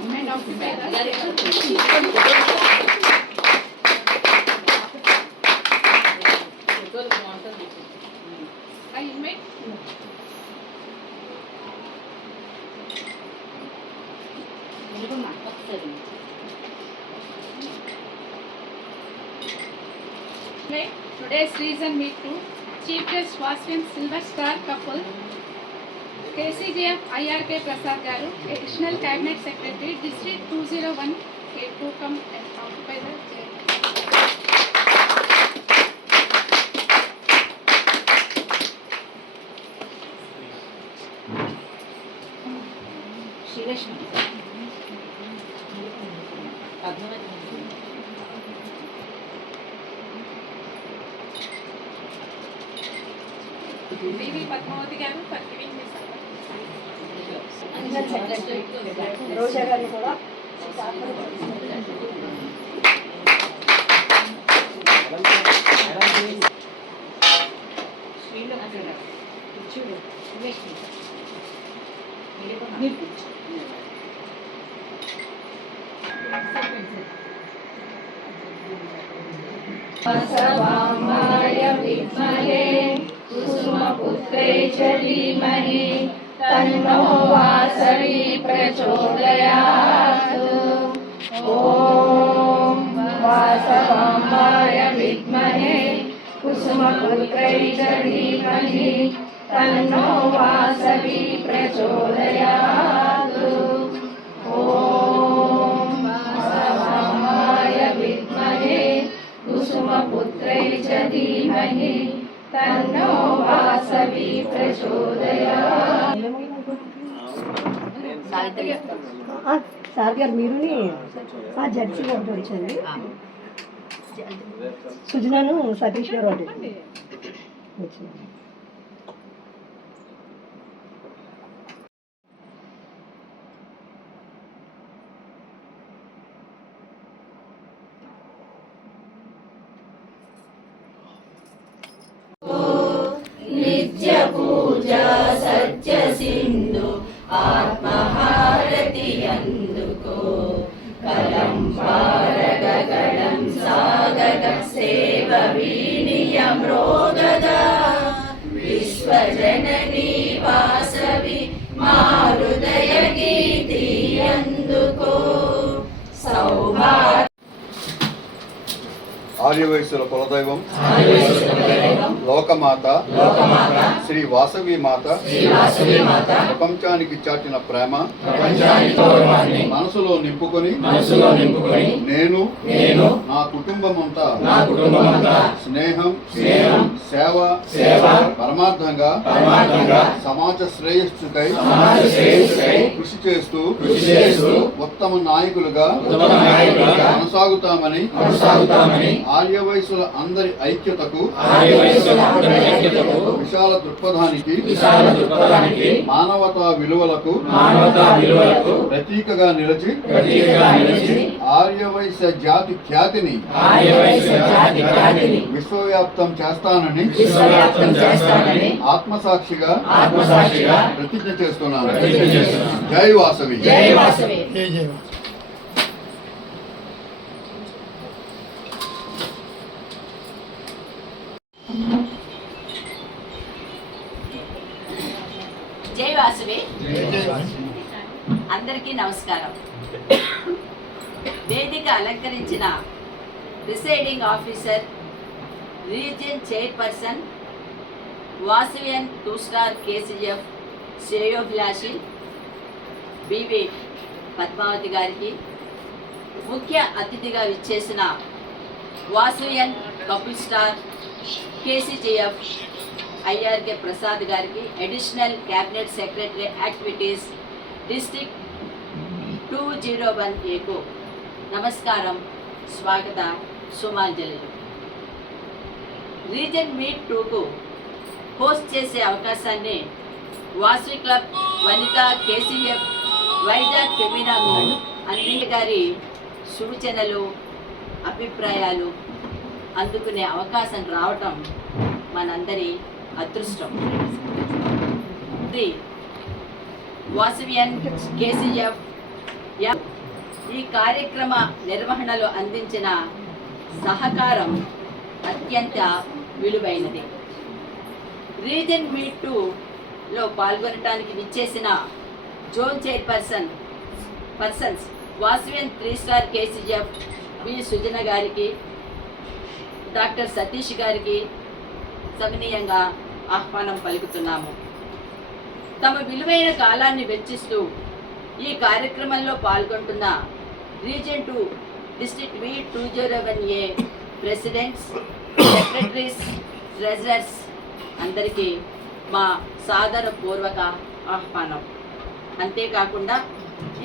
and occupy I invite today's reason meet to Chief Guest Vasvian Silver Star couple KCGF IRK Prasad Garu, Additional Cabinet Secretary, District 201, to come and occupy the chair. Bibi Padmavati garu for giving this రోజా గారిని కూడా कुसुमपुत्रे च धीमहि तन्नो वासवी प्रचोदयात्। ॐ वासवाम्बाय विद्महे कुसुमपुत्रे च धीमहि तन्नो वासवी प्रचोदयात्। ॐ वासवाम्बाय विद्महे कुसुमपुत्रे च धीमहि तन्नो वासवी प्रचोदयात्। సార్ గారు మీరుని జడ్జి గారు వచ్చండి, సుజనాను సతీష్ గారు వచ్చింది. नित्य पूजा सत्य सिंधु आत्महारति अंदुको कलम पारग गणम सागग सेव वीणियम्रोगद विश्वजननी वासवी मारुदय गीति अंदुको सौभाग्य ఆర్యవైశ్యుల కులదైవం లోకమాత శ్రీ వాసవి మాత ప్రపంచానికి చాటిన ప్రేమ మనసులో నింపుకొని నేను నా కుటుంబమంతా స్నేహం సేవ పరమార్థంగా సమాజ శ్రేయస్సుకై కృషి చేస్తూ ఉత్తమ నాయకులుగా కొనసాగుతామని ఆర్యవైశ్యుల అందరి ఐక్యతకు విశాల దృక్పథానికి మానవతా విలువలకు ప్రతీకగా నిలిచి ఆర్యవైశ్య జాతి ఖ్యాతిని విశ్వవ్యాప్తం చేస్తానని ఆత్మసాక్షిగా ప్రతిజ్ఞ చేస్తున్నాను. జై వాసవి. జై వాసవి. అందరికీ నమస్కారం. వేదిక అలంకరించిన presiding officer, region chairperson, Vasavian 2 star KCF శ్రేయోభిలాషి బివి పద్మావతి గారికి, ముఖ్య అతిథిగా విచ్చేసిన Vasavian couple star KCGF IRK Prasad గారికి, additional cabinet secretary activities district 201A నమస్కారం, స్వాగత, సుమాంజలి. రీజన్ మీట్ 2కు హోస్ట్ చేసే అవకాశాన్ని Vasavi club Vanitha KCF Vizag Femina అన్నింటి గారి సూచనలు, అభిప్రాయాలు అందుకునే అవకాశం రావటం మనందరి అదృష్టం. వాసవియన్ కేసీఎఫ్ ఈ కార్యక్రమ నిర్వహణలో అందించిన సహకారం అత్యంత విలువైనది. రీజన్ మీట్ 2లో పాల్గొనడానికి విచ్చేసిన zone persons Vasavian 3 star KCGF B Sujana గారికి, డాక్టర్ సతీష్ గారికి సవినీయంగా ఆహ్వానం పలుకుతున్నాము. తమ విలువైన కాలాన్ని వెచ్చిస్తూ ఈ కార్యక్రమంలో పాల్గొంటున్న region 2 district V201A presidents, secretaries, treasurers అందరికీ మా సాదరపూర్వక ఆహ్వానం. అంతేకాకుండా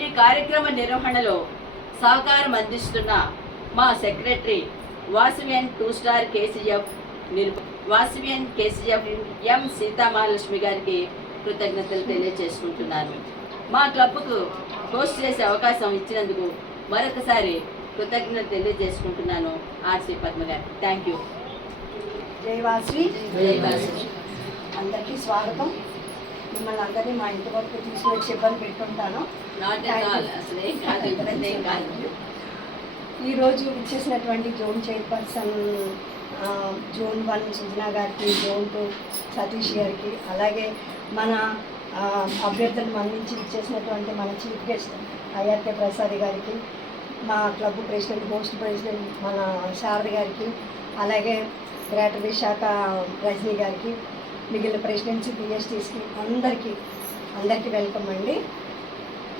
ఈ కార్యక్రమ నిర్వహణలో సహకారం అందిస్తున్న మా సెక్రటరీ వాసవ్యన్ 2 స్టార్ కేసీఎఫ్ వాసవ్యన్ కేసీఎఫ్ ఎం సీతామహాలక్ష్మి గారికి కృతజ్ఞతలు తెలియజేసుకుంటున్నాను. మా క్లబ్కు హోస్ట్ చేసే అవకాశం ఇచ్చినందుకు మరొకసారి కృతజ్ఞతలు తెలియజేసుకుంటున్నాను. ఆర్సి పద్మ గారు. Thank you. జై వాసవి. జై వాసవి. అందరికీ స్వాగతం. మిమ్మల్ని అందరినీ మా ఇంటి వరకు తీసుకొచ్చి ఇబ్బంది పెట్టుంటాను. Not at all. అసలే కాదు, ఇబ్బంది ఏం కాదు. ఈరోజు ఇచ్చేసినటువంటి జోన్ చైర్పర్సన్ జోన్ 1 సుజనా గారికి, జోన్ 2 సతీష్ గారికి, అలాగే మన అభ్యర్థులను అందించి ఇచ్చేసినటువంటి మన చీఫ్ గెస్ట్ ఐఆర్కే ప్రసాద్ గారికి, మా క్లబ్ ప్రెసిడెంట్ హోస్ట్ ప్రెసిడెంట్ మన శారద గారికి, అలాగే గ్రేటర్ విశాఖ రజనీ గారికి, మిగిలిన ప్రెసిడెంట్స్ పిఎస్టీస్కి అందరికీ వెల్కమ్ అండి.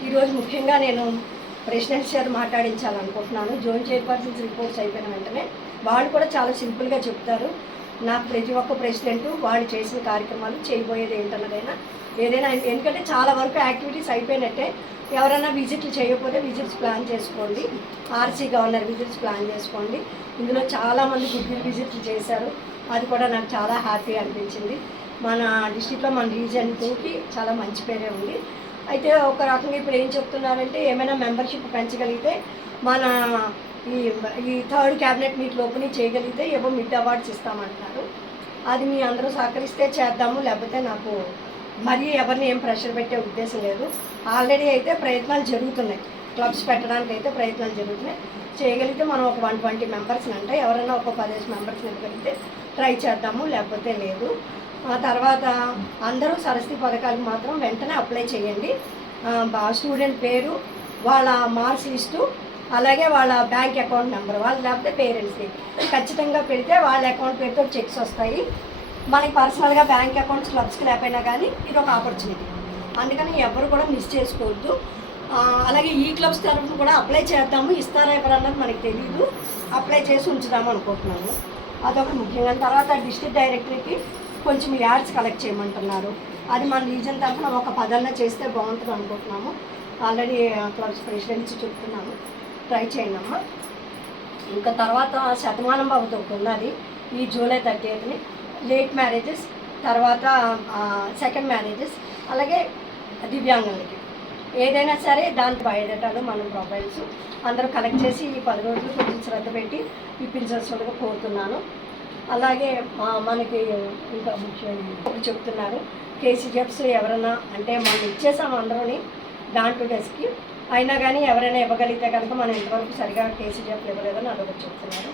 ఈరోజు ముఖ్యంగా నేను ప్రెసిడెంట్స్ గారు మాట్లాడించాలనుకుంటున్నాను. జోన్ చైర్పర్సన్స్ రిపోర్ట్స్ అయిపోయిన వెంటనే వాళ్ళు కూడా చాలా సింపుల్గా చెప్తారు. నాకు ప్రతి ఒక్క ప్రెసిడెంట్ వాళ్ళు చేసిన కార్యక్రమాలు చేయబోయేది ఏంటన్నదైనా ఏదైనా, ఎందుకంటే చాలా వరకు యాక్టివిటీస్ అయిపోయినట్టే. ఎవరైనా విజిట్లు చేయకపోతే విజిట్స్ ప్లాన్ చేసుకోండి. ఆర్సీ గవర్నర్ విజిట్స్ ప్లాన్ చేసుకోండి. ఇందులో చాలామంది గుడ్ విజిట్లు చేశారు. అది కూడా నాకు చాలా హ్యాపీ అనిపించింది. మన డిస్ట్రిక్ట్లో మన రీజన్ 2కి చాలా మంచి పేరే ఉంది. అయితే ఒక రకంగా ఇప్పుడు ఏం చెప్తున్నారంటే ఏమైనా మెంబర్షిప్ పెంచగలిగితే మన ఈ 3rd క్యాబినెట్ మీట్ లోపల చేయగలిగితే ఏవో మిడ్ అవార్డ్స్ ఇస్తామంటున్నారు. అది మీ అందరూ సహకరిస్తే చేద్దాము, లేకపోతే నాకు మరీ ఎవరిని ఏం ప్రెషర్ పెట్టే ఉద్దేశం లేదు. ఆల్రెడీ అయితే ప్రయత్నాలు జరుగుతున్నాయి, క్లబ్స్ పెట్టడానికి అయితే ప్రయత్నాలు జరుగుతున్నాయి. చేయగలిగితే మనం ఒక 120 మెంబర్స్ని అంటే ఎవరైనా ఒక 15 మెంబర్స్ని ఇవ్వగలిగితే ట్రై చేద్దాము, లేకపోతే లేదు. ఆ తర్వాత అందరూ సరస్వతి పథకాలకు మాత్రం వెంటనే అప్లై చేయండి. స్టూడెంట్ పేరు, వాళ్ళ మార్క్స్ లిస్టు, అలాగే వాళ్ళ బ్యాంక్ అకౌంట్ నెంబర్, వాళ్ళు లేకపోతే పేరెంట్స్కి ఖచ్చితంగా పెడితే వాళ్ళ అకౌంట్ పేరుతో చెక్స్ వస్తాయి. మనకి పర్సనల్గా బ్యాంక్ అకౌంట్స్ క్లబ్స్కి లేకపోయినా కానీ ఇది ఒక ఆపర్చునిటీ. అందుకని ఎవరు కూడా మిస్ చేసుకోవద్దు. అలాగే ఈ క్లబ్స్ తరఫున కూడా అప్లై చేద్దాము, ఇస్తారా ఎవరన్నది మనకి తెలియదు, అప్లై చేసి ఉంచుదాము అనుకుంటున్నాము. అదొకటి ముఖ్యంగా. తర్వాత డిస్ట్రిక్ట్ డైరెక్టర్కి కొంచెం యాడ్స్ కలెక్ట్ చేయమంటున్నారు. అది మన రీజన్ తరఫున ఒక 10 చేస్తే బాగుంటుంది అనుకుంటున్నాము. ఆల్రెడీ క్లబ్స్ ప్రెసిడెంట్స్ చెప్తున్నాను, ట్రై చేయండి అమ్మా. ఇంకా తర్వాత శతమానం బాబుతో ఉన్నది ఈ జూలై 30ని. లేట్ మ్యారేజెస్, తర్వాత సెకండ్ మ్యారేజెస్, అలాగే దివ్యాంగులకి ఏదైనా సరే దాని బయోడేటాలు మన ప్రొఫైల్స్ అందరూ కలెక్ట్ చేసి ఈ 10 రోజులు కొంచెం శ్రద్ధ పెట్టి ఇప్పించాల్సిందిగా కోరుతున్నాను. అలాగే మనకి ఇంకా ముఖ్యంగా చెప్తున్నారు కేసీజెఫ్స్ ఎవరైనా అంటే మనం ఇచ్చేసాము అందరూని దాంట్లో డెస్క్కి, అయినా కానీ ఎవరైనా ఇవ్వగలిగితే కనుక మనం ఇంతవరకు సరిగా కేసీజెఫ్లు ఇవ్వలేదని అదొకటి చెప్తున్నారు.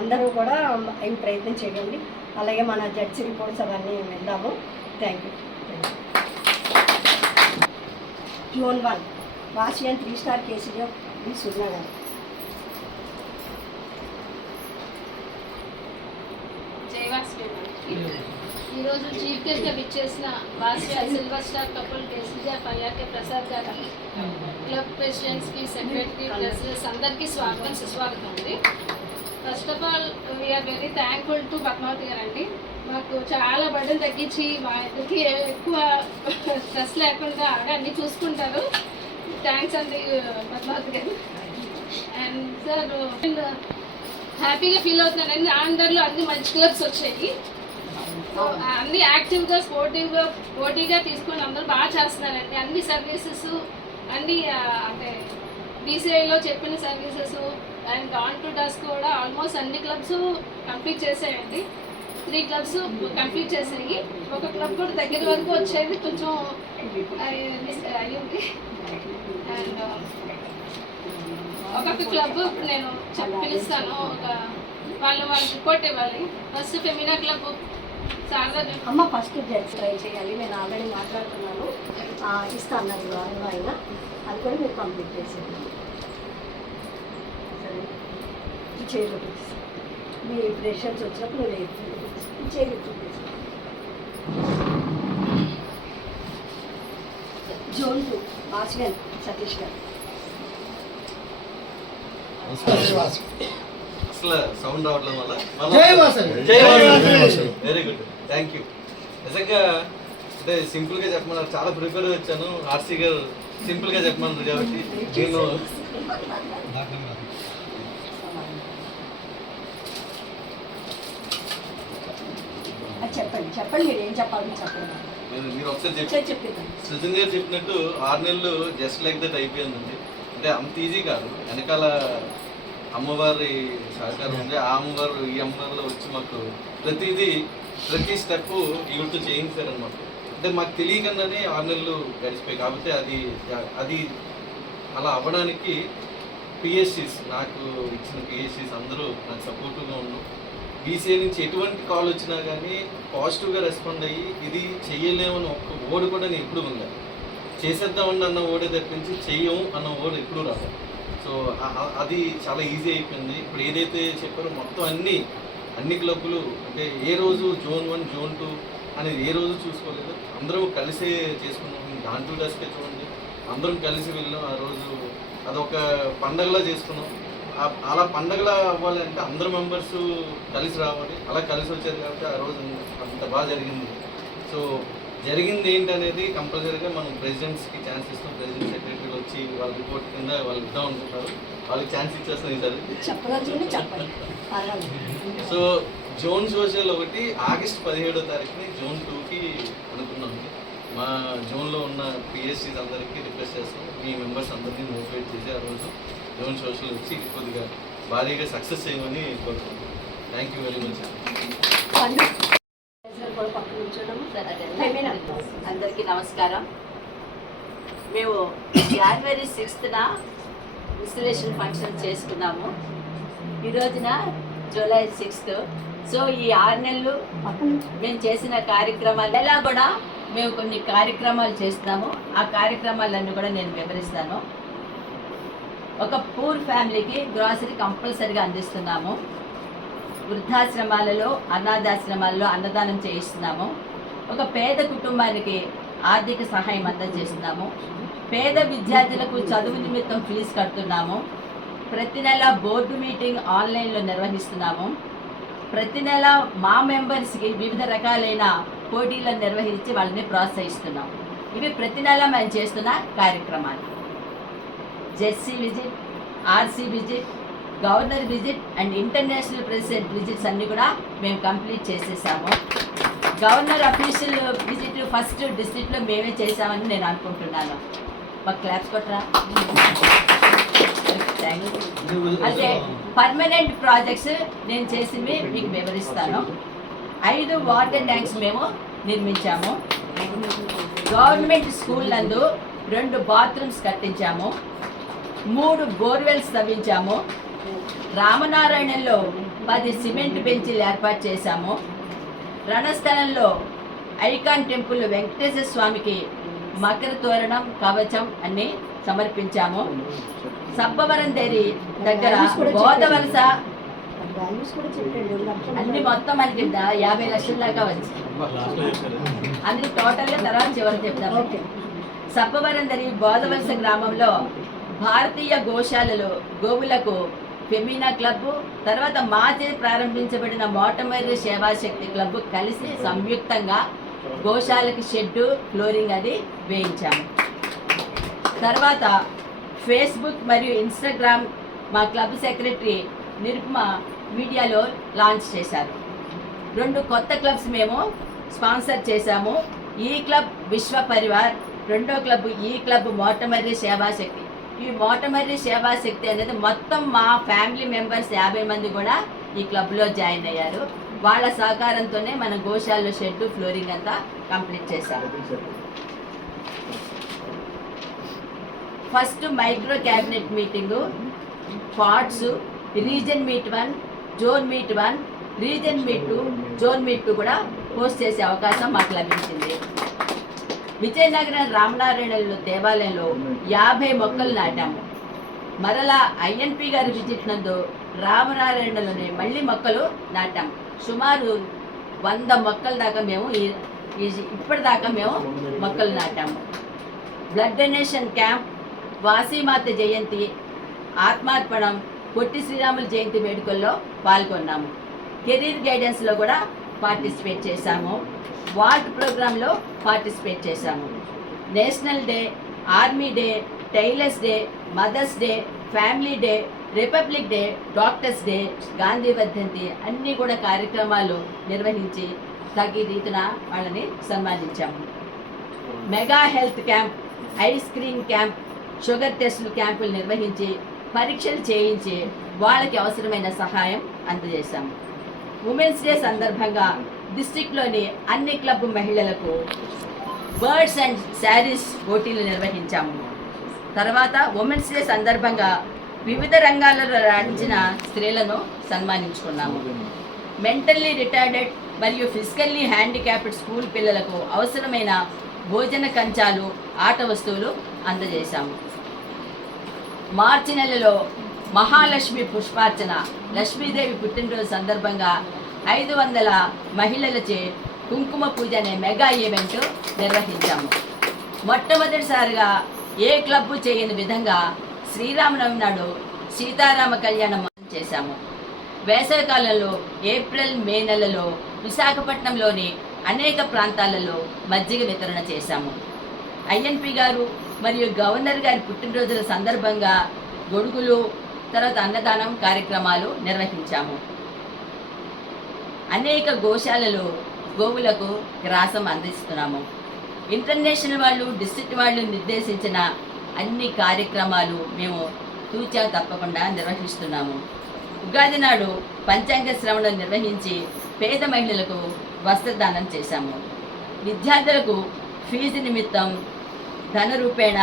అందరూ కూడా ఈ ప్రయత్నం చేయండి. అలాగే మన జడ్సీ రిపోర్ట్స్ అవన్నీ విందాము. Thank you. Zone 1 Vasavian 3 star KCGF B Sujana గారు. ఈరోజు చీఫ్ గెస్ట్గా విచ్చేసిన Vasavian silver star couple KCGF IRK Prasad గారు, క్లబ్ ప్రెసిడెంట్స్కి, సెక్రటరీ, ప్రెసిడెంట్స్ అందరికీ స్వాగతం, సుస్వాగతం అండి. First of all we are very thankful to Padmavathi గారు అండి. మాకు చాలా బర్డెన్ తగ్గించి మా ఇద్దరికి ఎక్కువ స్ట్రెస్ లేకుండా అన్నీ చూసుకుంటారు. థ్యాంక్స్ అండి పద్మావతి గారు. అండ్ సార్ హ్యాపీగా ఫీల్ అవుతున్నానండి. అందరిలో అన్ని మంచి క్లబ్స్ వచ్చాయి, అన్ని యాక్టివ్గా పోటీగా తీసుకొని అందరూ బాగా చేస్తున్నారండి. అన్ని సర్వీసెస్ అన్నీ అంటే బీసీఐలో చెప్పిన services and on to dusk కూడా ఆల్మోస్ట్ అన్ని క్లబ్స్ కంప్లీట్ చేసాయండి. 3 క్లబ్స్ కంప్లీట్ చేసాయి. ఒక క్లబ్ కూడా దగ్గర వరకు వచ్చేది కొంచెం అయ్యింది. అండ్ ఒక్కొక్క క్లబ్ నేను పిలుస్తాను, ఒక వాళ్ళు రిపోర్ట్ ఇవ్వాలి. ఫస్ట్ ఫెమినా క్లబ్ శారదా అమ్మ ఫస్ట్ జెంట్స్ ట్రై చేయాలి. నేను ఆల్రెడీ మాట్లాడుతున్నాను, ఇస్తా అన్నారు వారంలో అయినా, అది కూడా మీరు కంప్లీట్ చేసేది. సరే చేయలేదు మీ ప్రెషర్స్ వచ్చినప్పుడు నేను చేయలేదు. జోన్ 2 వాస్వెన్ సతీష్ గారు. అసలు సౌండ్ రావట్లేదు వల్ల వెరీ గుడ్, థ్యాంక్ యూ. నిజంగా అంటే సింపుల్గా చెప్పమన్నారు, చాలా ప్రిపేర్ వచ్చాను. ఆర్సీ గారు సింపుల్గా చెప్పమన్నారు కాబట్టి నేను చెప్పండి చెప్పండి మీరు ఏం చెప్పాలని చెప్పండి. మీరు ఒకసారి చెప్పేదాన్ని సుజన్ గారు చెప్పినట్టు 6 నెలలు జస్ట్ లైక్ దట్ అయిపోయిందండి. అంటే అంత ఈజీ కాదు, వెనకాల అమ్మవారి సహకారం ఉంది. ఆ అమ్మవారు ఈ అమ్మవారిలో వచ్చి మాకు ప్రతి స్టెప్ ఇటు చేయించారనమాట. అంటే మాకు తెలియకుండానే 6 నెలలు గడిచిపోయి, కాబట్టి అది అలా అవ్వడానికి పిఎస్సీస్, నాకు ఇచ్చిన పిఎస్సీస్ అందరూ నాకు సపోర్టివ్గా ఉండు. బీసీఏ నుంచి ఎటువంటి కాల్ వచ్చినా కానీ పాజిటివ్గా రెస్పాండ్ అయ్యి ఇది చెయ్యలేమని ఒక్క ఓడు కూడా నేను ఎప్పుడు ఉందా. చేసేద్దామని అన్న ఓడే తప్పించి చెయ్యము అన్న ఓడు ఎప్పుడూ రాదు. సో అది చాలా ఈజీ అయిపోయింది. ఇప్పుడు ఏదైతే చెప్పారో మొత్తం అన్ని క్లబ్బులు అంటే ఏ రోజు జోన్ 1 జోన్ 2 అనేది ఏ రోజు చూసుకోలేదు, అందరూ కలిసే చేసుకున్నాం. దాంట్లో డస్కే చూడండి, అందరం కలిసి వెళ్ళాం. ఆ రోజు అదొక పండగలా చేసుకున్నాం. అలా పండగలా అవ్వాలంటే అందరు మెంబర్స్ కలిసి రావాలి, అలా కలిసి వచ్చారు కాబట్టి ఆ రోజు అంత బాగా జరిగింది. సో జరిగింది ఏంటనేది కంపల్సరీగా మనం ప్రెసిడెంట్స్కి ఛాన్స్ ఇస్తాం. ప్రెసిడెంట్ సెక్రటరీలు వచ్చి వాళ్ళ రిపోర్ట్ కింద వాళ్ళు ఇద్దాం అనుకుంటారు, వాళ్ళకి ఛాన్స్ ఇచ్చేస్తాం ఈసారి. సో జోన్ సోషల్ ఒకటి ఆగస్ట్ 17వ తారీఖుని జోన్ 2కి అనుకున్నాము. మా జోన్లో ఉన్న పిఎస్సీస్ అందరికీ రిక్వెస్ట్ చేస్తాం, మీ మెంబర్స్ అందరినీ మోటివేట్ చేసి ఆ రోజు జోన్ సోషల్ వచ్చి కొద్దిగా భారీగా సక్సెస్ చేయమని కోరుకుంటున్నాం. Thank you very much. అందరికీ నమస్కారం. మేము జనవరి 6న ఇన్స్టలేషన్ ఫంక్షన్ చేసుకున్నాము. ఈ రోజున జూలై 6th. సో ఈ 6 నెలలు మేము చేసిన కార్యక్రమాలు ఎలా కూడా మేము కొన్ని కార్యక్రమాలు చేస్తున్నాము. ఆ కార్యక్రమాలన్నీ కూడా నేను వివరిస్తాను. ఒక పూర్ ఫ్యామిలీకి గ్రాసరీ కంపల్సరీగా అందిస్తున్నాము. వృద్ధాశ్రమాలలో అనాథాశ్రమాల్లో అన్నదానం చేయిస్తున్నాము. ఒక పేద కుటుంబానికి ఆర్థిక సహాయం అందజేస్తున్నాము. పేద విద్యార్థులకు చదువు నిమిత్తం ఫీజు కడుతున్నాము. ప్రతి నెల బోర్డు మీటింగ్ ఆన్లైన్లో నిర్వహిస్తున్నాము. ప్రతి నెల మా మెంబర్స్కి వివిధ రకాలైన పోటీలను నిర్వహించి వాళ్ళని ప్రోత్సహిస్తున్నాం. ఇవి ప్రతి నెల మేము చేస్తున్న కార్యక్రమాలు. జెస్సీ visit, RC visit, governor visit and international president visits అన్నీ కూడా మేము కంప్లీట్ చేసేసాము. గవర్నర్ అఫీషియల్ విజిట్ ఫస్ట్ డిస్ట్రిక్ట్లో మేమే చేసామని నేను అనుకుంటున్నాను. మాకు క్లాప్స్ కొట్టరా. అంటే పర్మనెంట్ ప్రాజెక్ట్స్ నేను చేసినవి మీకు వివరిస్తాను. 5 వాటర్ ట్యాంక్స్ మేము నిర్మించాము. గవర్నమెంట్ స్కూల్ నందు 2 బాత్రూమ్స్ కట్టించాము. 3 బోర్వెల్స్ తవ్వించాము. రామనారాయణంలో 10 సిమెంట్ బెంచీలు ఏర్పాటు చేశాము. రణస్థలంలో ఐకాన్ టెంపుల్ వెంకటేశ్వర స్వామికి మకర తోరణం, కవచం అన్ని సమర్పించాము. సబ్బవరం దేరి దగ్గర బోధవలస అన్ని మొత్తం మనకి 50 లక్షల దాకా వచ్చి అన్ని టోటల్గా తర్వాత చివరి చెప్తాము. సబ్బవరం దేరి బోధవలస గ్రామంలో భారతీయ గోశాలలో గోవులకు ఫెమినా క్లబ్, తర్వాత మాచే ప్రారంభించబడిన మోటమర్రి సేవాశక్తి క్లబ్ కలిసి సంయుక్తంగా గోశాలకి షెడ్డు, ఫ్లోరింగ్ అది వేయించాము. తర్వాత ఫేస్బుక్ మరియు ఇన్స్టాగ్రామ్ మా క్లబ్ సెక్రటరీ నిరుపమ మీడియాలో లాంచ్ చేశారు. 2 కొత్త క్లబ్స్ మేము స్పాన్సర్ చేశాము. ఈ క్లబ్ విశ్వ పరివార్, 2వ క్లబ్ ఈ క్లబ్ మోటమర్రి సేవాశక్తి. ఈ మోటమర్రి సేవాశక్తి అనేది మొత్తం మా ఫ్యామిలీ మెంబర్స్ 50 మంది కూడా ఈ క్లబ్లో జాయిన్ అయ్యారు. వాళ్ళ సహకారంతోనే మన గోశాలలో షెడ్ ఫ్లోరింగ్ అంతా కంప్లీట్ చేశాము. First micro cabinet meeting, parts, reason meet 1, zone meet 1, reason meet 2, zone meet 2 కూడా హోస్ట్ చేసే అవకాశం మాకు లభించింది. విజయనగరం రామనారాయణలో దేవాలయంలో 50 మొక్కలు నాటాము. మరలా ఐఎన్పి గారి విజిట్ నందు రామనారాయణలోనే మళ్ళీ మొక్కలు నాటాము. సుమారు 100 మొక్కల దాకా మేము ఇప్పటిదాకా మేము మొక్కలు నాటాము. బ్లడ్ డొనేషన్ క్యాంప్, వాసీమాత జయంతి, ఆత్మార్పణం, పొట్టి శ్రీరాముల జయంతి వేడుకల్లో పాల్గొన్నాము. కెరీర్ గైడెన్స్లో కూడా పార్టిసిపేట్ చేశాము. వార్డ్ ప్రోగ్రాంలో పార్టిసిపేట్ చేశాము. National day, army day, tailors day, mothers day, family day, republic day, doctors day, Gandhi వర్ధంతి అన్నీ కూడా కార్యక్రమాలు నిర్వహించి తగి రీతిన వాళ్ళని సన్మానించాము. Mega health camp, ice cream camp, sugar టెస్టులు క్యాంపులు నిర్వహించి పరీక్షలు చేయించి వాళ్ళకి అవసరమైన సహాయం అందజేశాము. ఉమెన్స్ డే సందర్భంగా డిస్ట్రిక్ట్లోని అన్ని క్లబ్ మహిళలకు బర్డ్స్ అండ్ శారీస్ పోటీలు నిర్వహించాము. తర్వాత ఉమెన్స్ డే సందర్భంగా వివిధ రంగాలలో రాణించిన స్త్రీలను సన్మానించుకున్నాము. మెంటల్లీ రిటార్డెడ్ మరియు ఫిజికల్లీ హ్యాండిక్యాప్డ్ స్కూల్ పిల్లలకు అవసరమైన భోజన కంచాలు, ఆట వస్తువులు అందజేశాము. మార్చి నెలలో మహాలక్ష్మి పుష్పార్చన, లక్ష్మీదేవి పుట్టినరోజు సందర్భంగా 500 మహిళలచే కుంకుమ పూజ అనే మెగా ఈవెంట్ నిర్వహించాము. మొట్టమొదటిసారిగా ఏ క్లబ్బు చేయని విధంగా శ్రీరామనవమి నాడు సీతారామ కళ్యాణం చేశాము. వేసవికాలంలో ఏప్రిల్, మే నెలలో విశాఖపట్నంలోని అనేక ప్రాంతాలలో మజ్జిగ వితరణ చేశాము. ఐఎన్పి గారు మరియు గవర్నర్ గారి పుట్టినరోజుల సందర్భంగా గొడుగులు, తర్వాత అన్నదానం కార్యక్రమాలు నిర్వహించాము. అనేక గోశాలలో గోవులకు గ్రాసం అందిస్తున్నాము. ఇంటర్నేషనల్ వాళ్ళు, డిస్ట్రిక్ట్ వాళ్ళు నిర్దేశించిన అన్ని కార్యక్రమాలు మేము తూచా తప్పకుండా నిర్వహిస్తున్నాము. ఉగాది నాడు పంచాంగ శ్రవణం నిర్వహించి పేద మహిళలకు వస్త్రదానం చేశాము. విద్యార్థులకు ఫీజు నిమిత్తం ధన రూపేణ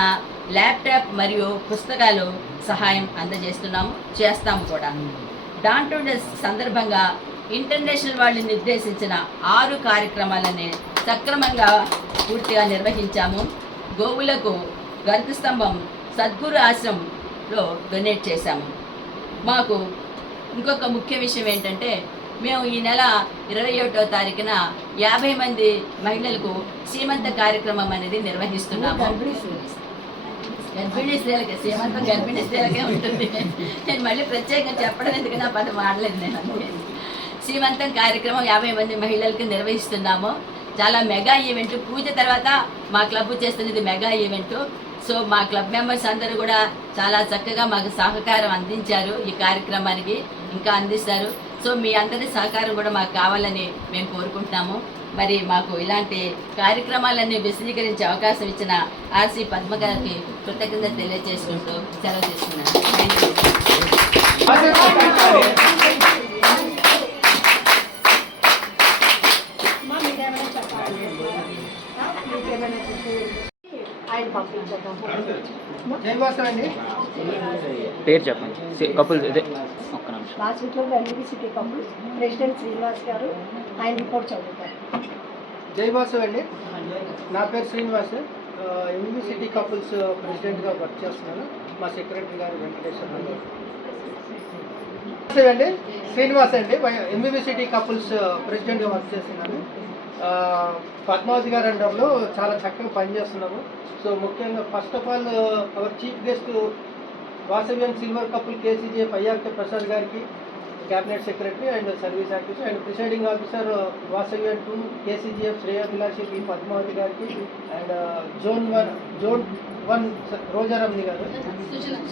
ల్యాప్టాప్ మరియు పుస్తకాలు సహాయం చేస్తాము కూడా. డాన్ టు డే సందర్భంగా ఇంటర్నేషనల్ వాళ్ళు నిర్దేశించిన 6 కార్యక్రమాలని సక్రమంగా పూర్తిగా నిర్వహించాము. గోవులకు గర్భస్తంభం సద్గురు ఆశ్రమంలో డొనేట్ చేశాము. మాకు ఇంకొక ముఖ్య విషయం ఏంటంటే, మేము ఈ నెల 21వ తారీఖున 50 మంది మహిళలకు సీమంత కార్యక్రమం అనేది నిర్వహిస్తున్నాము. గర్భిణీ స్త్రీలకే సీమంతం గర్భిణీ స్త్రీలకే ఉంటుంది. నేను మళ్ళీ ప్రత్యేకంగా చెప్పడం ఎందుకన్నా పదం వాడలేదు నేను. అందుకే సీమంతం కార్యక్రమం 50 మంది మహిళలకు నిర్వహిస్తున్నాము. చాలా మెగా ఈవెంట్. పూజ తర్వాత మా క్లబ్ చేస్తున్నది మెగా ఈవెంట్. సో మా క్లబ్ మెంబర్స్ అందరూ కూడా చాలా చక్కగా మాకు సహకారం అందించారు. ఈ కార్యక్రమానికి ఇంకా అందిస్తారు. సో మీ అందరి సహకారం కూడా మాకు కావాలని మేము కోరుకుంటున్నాము. మరి మాకు ఇలాంటి కార్యక్రమాలన్నీ విశదీకరించే అవకాశం ఇచ్చిన ఆర్సి పద్మ గారికి కృతజ్ఞత తెలియజేసుకుంటూ సెలవు తీసుకున్నాను. ఆయన పంపించేద్దాం. పేరు చెప్పండి. కపుల్ ఇదే ఒక్క నిమిషం. లాస్ట్ వీక్లో MBB city couple president Srinivas గారు ఆయన రిపోర్ట్ చదువుతారు. జైవాసు అండి, నా పేరు శ్రీనివాస్. ఎంబీబీ సిటీ కపుల్స్ ప్రెసిడెంట్గా వర్క్ చేస్తున్నాను. మా సెక్రటరీ గారు వెంకటేశ్వర అండి. శ్రీనివాస్ అండి, ఎంబీబీ సిటీ కపుల్స్ ప్రెసిడెంట్గా వర్క్ చేస్తున్నాను. పద్మావతి గారి అండర్లో చాలా చక్కగా పనిచేస్తున్నాము. సో ముఖ్యంగా first of all our chief guest Vasavian silver couple KCGF IRK Prasad గారికి, cabinet secretary and service officer, and presiding officer Vasavian 2 KCGF శ్రేయాభిలాషి P Padmavati గారికి, అండ్ జోన్ 1 రోజారమ్ని గారు,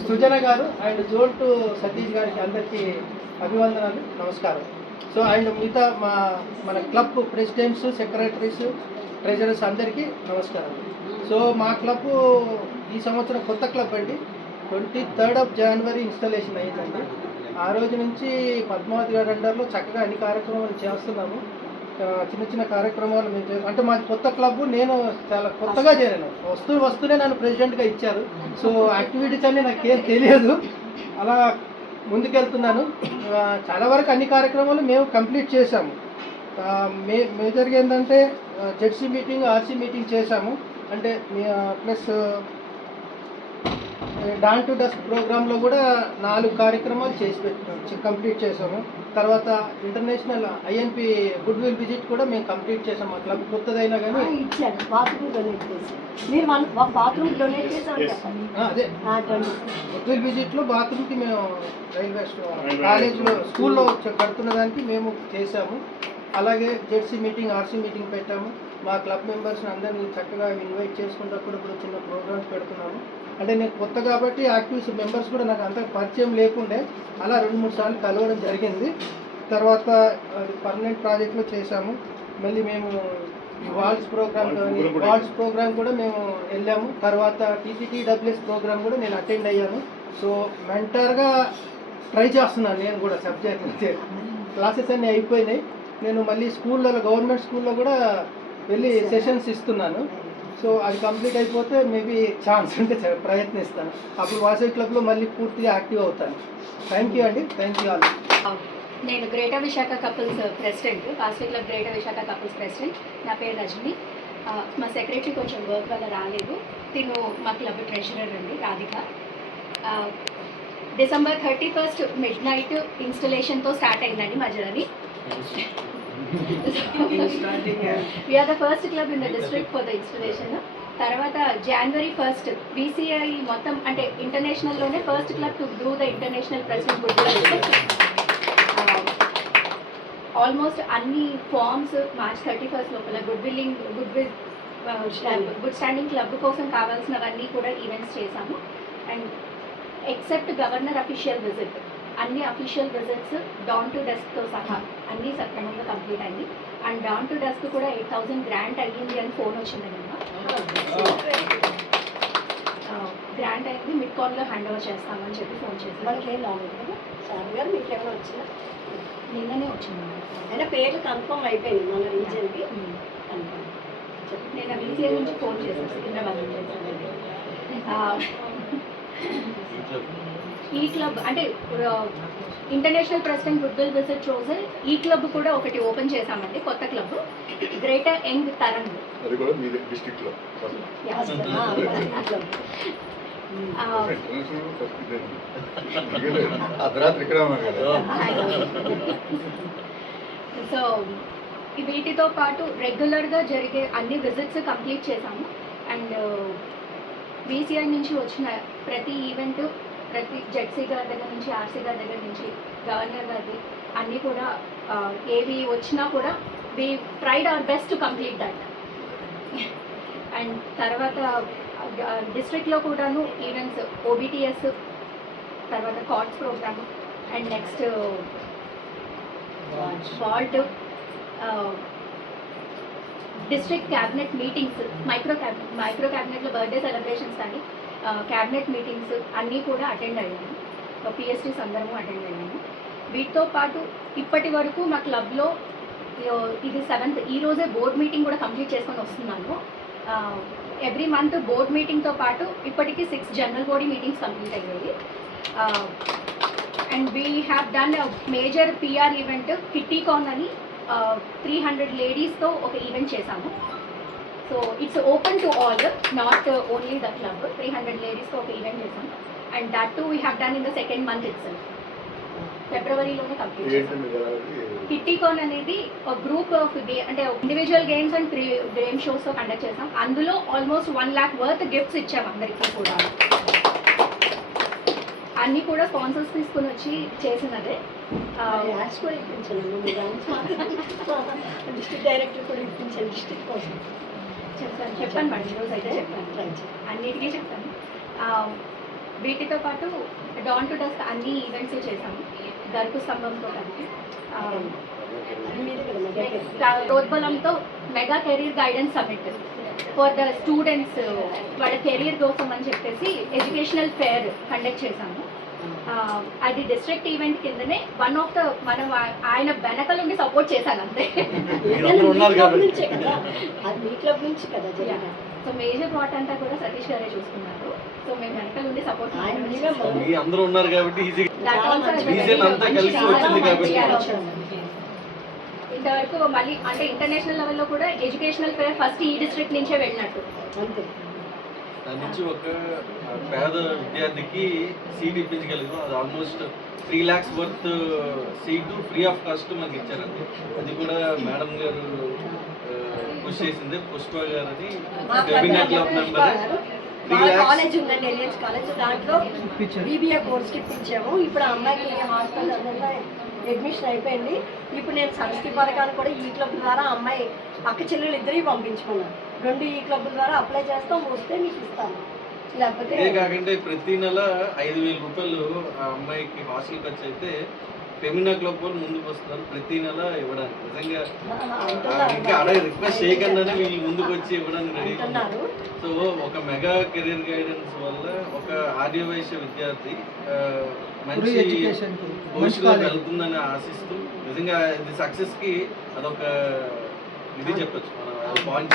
సుజన గారు, అండ్ జోన్ 2 సతీష్ గారికి అందరికీ అభివందనాలు, నమస్కారం. సో అండ్ మిగతా మన క్లబ్ ప్రెసిడెంట్స్, సెక్రటరీస్, ట్రెజరర్స్ అందరికీ నమస్కారం. సో మా క్లబ్ ఈ సంవత్సరం కొత్త క్లబ్ అండి. 23rd of January ఇన్స్టాలేషన్ అయ్యిందండి. ఆ రోజు నుంచి పద్మావతి గారి అండర్లో చక్కగా అన్ని కార్యక్రమాలు చేస్తున్నాము. చిన్న చిన్న కార్యక్రమాలు మేము అంటే మాది కొత్త క్లబ్, నేను చాలా కొత్తగా చేరాను. వస్తూనే నన్ను ప్రెసిడెంట్గా ఇచ్చారు. సో యాక్టివిటీస్ అన్నీ నాకేం తెలియదు, అలా ముందుకెళ్తున్నాను. చాలా వరకు అన్ని కార్యక్రమాలు మేము కంప్లీట్ చేశాము. మేజర్గా ఏంటంటే జెడ్సీ మీటింగ్, ఆర్సీ మీటింగ్ చేశాము. అంటే ప్లస్ డాన్ టు డస్క్ ప్రోగ్రాంలో కూడా 4 కార్యక్రమాలు కంప్లీట్ చేసాము. తర్వాత international INP good will visit కూడా మేము కంప్లీట్ చేసాము. ఆ క్లబ్ కొత్తదైనా కానీ ఇచ్చాను, బాత్రూమ్ డొనేట్ చేసి మీరు బాత్రూమ్ డొనేట్ చేసామని చెప్పండి. అదే గుడ్ విల్ విజిట్లో బాత్రూమ్కి మేము రైల్వే కాలేజ్లో స్కూల్లో కడుతున్న దానికి మేము చేసాము. అలాగే జెడ్సీ మీటింగ్, ఆర్సీ మీటింగ్ పెట్టాము. మా క్లబ్ మెంబర్స్ని అందరినీ చక్కగా ఇన్వైట్ చేసుకుంటూ ఇప్పుడు చిన్న ప్రోగ్రామ్స్ పెడుతున్నాము. అంటే నేను కొత్త కాబట్టి యాక్టివ్స్ మెంబర్స్ కూడా నాకు అంత పరిచయం లేకుండే, అలా 2-3 సార్లు కలవడం జరిగింది. తర్వాత పర్మనెంట్ ప్రాజెక్ట్లో చేశాము. మళ్ళీ మేము వాల్స్ ప్రోగ్రామ్ కూడా మేము వెళ్ళాము. తర్వాత టీటీడబ్ల్యూఎస్ ప్రోగ్రామ్ కూడా నేను అటెండ్ అయ్యాను. సో మెంటర్గా ట్రై చేస్తున్నాను నేను కూడా. సబ్జెక్ట్ క్లాసెస్ అన్నీ అయిపోయినాయి. నేను మళ్ళీ స్కూళ్ళలో, గవర్నమెంట్ స్కూల్లో కూడా వెళ్ళి సెషన్స్ ఇస్తున్నాను. సో అది కంప్లీట్ అయిపోతే మేబీ ఛాన్స్ ఉంటే ప్రయత్నిస్తాను. అప్పుడు వాసవి క్లబ్లో మళ్ళీ పూర్తిగా యాక్టివ్ అవుతాను. థ్యాంక్ యూ అండి, థ్యాంక్ యూ ఆల్. నేను greater Visakha couples president, Vasavi club greater Visakha couples president. నా పేరు రజని. మా సెక్రటరీ కొంచెం వర్క్ వల్ల రాలేదు, తిను మా క్లబ్ ట్రెజరర్ అండి, రాధిక. December 31st మిడ్నైట్ ఇన్స్టలేషన్తో స్టార్ట్ అయిందండి మా జర్నీ. We are the first club in the district for the installation. తర్వాత January 1st VCI మొత్తం అంటే ఇంటర్నేషనల్లోనే first club to do the international president goodwill. Almost అన్ని ఫార్మ్స్ మార్చ్ 31st లోపల గుడ్ స్టాండింగ్ క్లబ్ కోసం కావాల్సినవన్నీ కూడా ఈవెంట్స్ చేశాము. And except governor official visit, అన్ని అఫీషియల్ విజిట్స్ డాన్ టు డస్క్తో సహా అన్నీ సక్రమంగా కంప్లీట్ అయింది. అండ్ డాన్ టు డస్క్ కూడా 8,000 గ్రాంట్ అయ్యింది అని ఫోన్ వచ్చింది నిన్న. గ్రాంట్ అయింది, మిడ్కాన్లో హ్యాండ్ ఓవర్ చేస్తామని చెప్పి ఫోన్ చేసి. మనకి ఏం రాలేదు కదా సార్ గారు, మీకు ఏమైనా వచ్చిందా? నిన్ననే వచ్చింది. అయినా పేర్లు కన్ఫర్మ్ అయిపోయింది మన రీజన్కి. నేను వీసీఐ నుంచి ఫోన్ చేశాను, సికింద్రాబాద్ నుంచి. ఈ క్లబ్ అంటే international president goodwill visit రోజు ఈ క్లబ్ కూడా ఒకటి ఓపెన్ చేశామండి, కొత్త క్లబ్, గ్రేటర్ యంగ్ తరంగ్. అది కూడా మీ డిస్ట్రిక్ట్ లో అర్ధరాత్రి ఇక్కడ ఉన్నారు కదా. సో వీటితో పాటు రెగ్యులర్గా జరిగే అన్ని విజిట్స్ కంప్లీట్ చేశాము. అండ్ బీసీఐ నుంచి వచ్చిన ప్రతి ఈవెంట్, ప్రతి జెడ్సీ గారి దగ్గర నుంచి, ఆర్సీ గారి దగ్గర నుంచి, గవర్నర్ గారి అన్నీ కూడా ఏవి వచ్చినా కూడా we tried our best to complete that. And తర్వాత డిస్ట్రిక్ట్లో కూడాను ఈవెంట్స్, ఓబీటీఎస్, తర్వాత కార్డ్స్ ప్రోగ్రామ్, అండ్ నెక్స్ట్ వాల్ట్, డిస్ట్రిక్ట్ క్యాబినెట్ మీటింగ్స్, మైక్రో క్యాబినెట్లో బర్త్డే సెలబ్రేషన్స్ కానీ క్యాబినెట్ మీటింగ్స్ అన్నీ కూడా అటెండ్ అయ్యాను. పిఎస్టీస్ అందరము అటెండ్ అయ్యాము. వీటితో పాటు ఇప్పటి వరకు మా క్లబ్లో ఇది 7th, ఈరోజే బోర్డ్ మీటింగ్ కూడా కంప్లీట్ చేసుకొని వస్తున్నాను. ఎవ్రీ మంత్ బోర్డ్ మీటింగ్తో పాటు ఇప్పటికీ 6 జనరల్ బాడీ మీటింగ్స్ కంప్లీట్ అయ్యాయి. And we have done major PR event, Kittycon అని 300 లేడీస్తో ఒక ఈవెంట్ చేశాము. So it's open to all, not only the club. 300 లేడీస్తో ఒక ఈవెంట్ చేసాం. And that too we have done in the 2nd month itself. ఫిబ్రవరిలోనే complete చేసాం. Kittycon అనేది ఒక గ్రూప్ ఆఫ్ అంటే ఇండివిజువల్ గేమ్స్ అండ్ గేమ్ షోస్తో కండక్ట్ చేసాం. అందులో ఆల్మోస్ట్ 1 lakh వర్త్ గిఫ్ట్స్ ఇచ్చాము అందరికీ కూడా. అన్నీ కూడా స్పాన్సర్స్ తీసుకుని వచ్చి చేసినదే. డిస్ట్రిక్ట్ డైరెక్టర్ కూడా ఇప్పించాను డిస్ట్రిక్ట్ కోసం. చెప్పాను మేడం, ఈరోజు అయితే చెప్పాను, అన్నిటికీ చెప్తాను. వీటితో పాటు డాన్ టు డస్క్ అన్ని ఈవెంట్స్ చేసాము, గరుకు స్తంభంతో కలిపి. ప్రోద్బలంతో mega career guidance summit for the students, వాళ్ళ కెరీర్ కోసం అని చెప్పేసి ఎడ్యుకేషనల్ ఫేర్ కండక్ట్ చేశాము. అది డిస్ట్రిక్ట్ ఈవెంట్ కిందనే వన్ ఆఫ్ ద మనం ఆయన వెనక నుండి సపోర్ట్ చేశాను అంతే. ఏదైనా మీ క్లబ్ నుంచే కదా, అది మీ క్లబ్ నుంచి కదా జరిగింది. సో మేజర్ పార్ట్ అంతా కూడా సతీష్ గారే చూసుకున్నారు. సో మేము వెనక నుండి సపోర్ట్ ఆయన మీరే మొదలు. మీ అందరూ ఉన్నారు కాబట్టి ఈజీ రీజన్ అంతా కలిసి వచ్చింది కాబట్టి. ఇంతవరకు మళ్ళీ అంటే ఇంటర్నేషనల్ లెవెల్లో కూడా ఎడ్యుకేషనల్ ఫేర్ ఫస్ట్ ఈ డిస్ట్రిక్ట్ నుంచే వెళ్ళినట్టు. అంతే. దాని నుంచి ఒక పేద విద్యార్థికి సీట్ ఇప్పించగలిగాం. అది almost 3 lakhs worth seat free of cost మనకి ఇచ్చారండి. అది కూడా మేడం గారు పుష్ చేసింది, పుష్ప గారని వెబినార్ క్లబ్ మెంబర్. మా కాలేజ్ ఉందండి, ఎలియన్స్ కాలేజ్, దాంట్లో బీబీఏ కోర్స్కి ఇప్పించాము. ఇప్పుడు ఆ అమ్మాయికి హాస్టల్ అందరిలో అడ్మిషన్ అయిపోయింది. ఇప్పుడు నేను సరస్వతి పథకాన్ని కూడా ఈ క్లబ్ ద్వారా అమ్మాయి అక్క చెల్లెలు ఇద్దరికి పంపించుకున్నాను. 2 ఈ క్లబ్ ద్వారా అప్లై చేస్తాం, వస్తే మీకు ఇస్తాను. లేకపోతే ఇదే కాకుండా ప్రతి నెల 5,000 రూపాయలు ఆ అమ్మాయికి హాస్టల్ ఖర్చు అయితే ఫెమినా క్లబ్ వాళ్ళు ముందుకు వస్తున్నారు ప్రతి నెల ఇవ్వడానికి. నిజంగా ఇంకా అడే రిక్వెస్ట్ చేయకుండానే వీళ్ళు ముందుకు వచ్చి ఇవ్వడానికి రెడీ ఉన్నారు. సో ఒక మెగా కెరీర్ గైడెన్స్ వల్ల ఒక ఆర్యవైశ్య విద్యార్థి మంచి భవిష్యత్తులో వెళ్తుందని ఆశిస్తూ నిజంగా ఇది సక్సెస్ కి అదొక ఇది చెప్పచ్చు. పాయింట్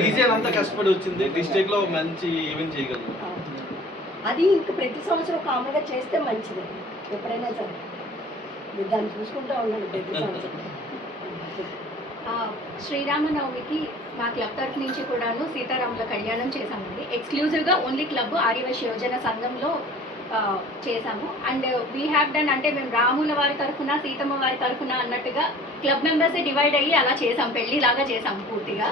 రీజియన్ అంతా కష్టపడి వచ్చింది, డిస్ట్రిక్ట్ లో మంచి ఈవెంట్ చేయగలరు. అది ఇంకా ప్రతి సంవత్సరం కామన్గా చేస్తే మంచిది. ఎప్పుడైనా సరే మీరు దాన్ని చూసుకుంటూ ఉండండి ప్రతి సంవత్సరం. శ్రీరామనవమికి మా క్లబ్ తరఫు నుంచి కూడాను సీతారాముల కళ్యాణం చేశామండి. ఎక్స్క్లూజివ్గా ఓన్లీ క్లబ్ ఆర్యవైశ్య యోజన సంఘంలో చేశాము. అండ్ వీ హ్యావ్ డన్ అంటే మేము రాముల వారి తరఫున సీతమ్మ వారి తరఫున అన్నట్టుగా క్లబ్ మెంబర్సే డివైడ్ అయ్యి అలా చేసాం, పెళ్ళిలాగా చేసాం పూర్తిగా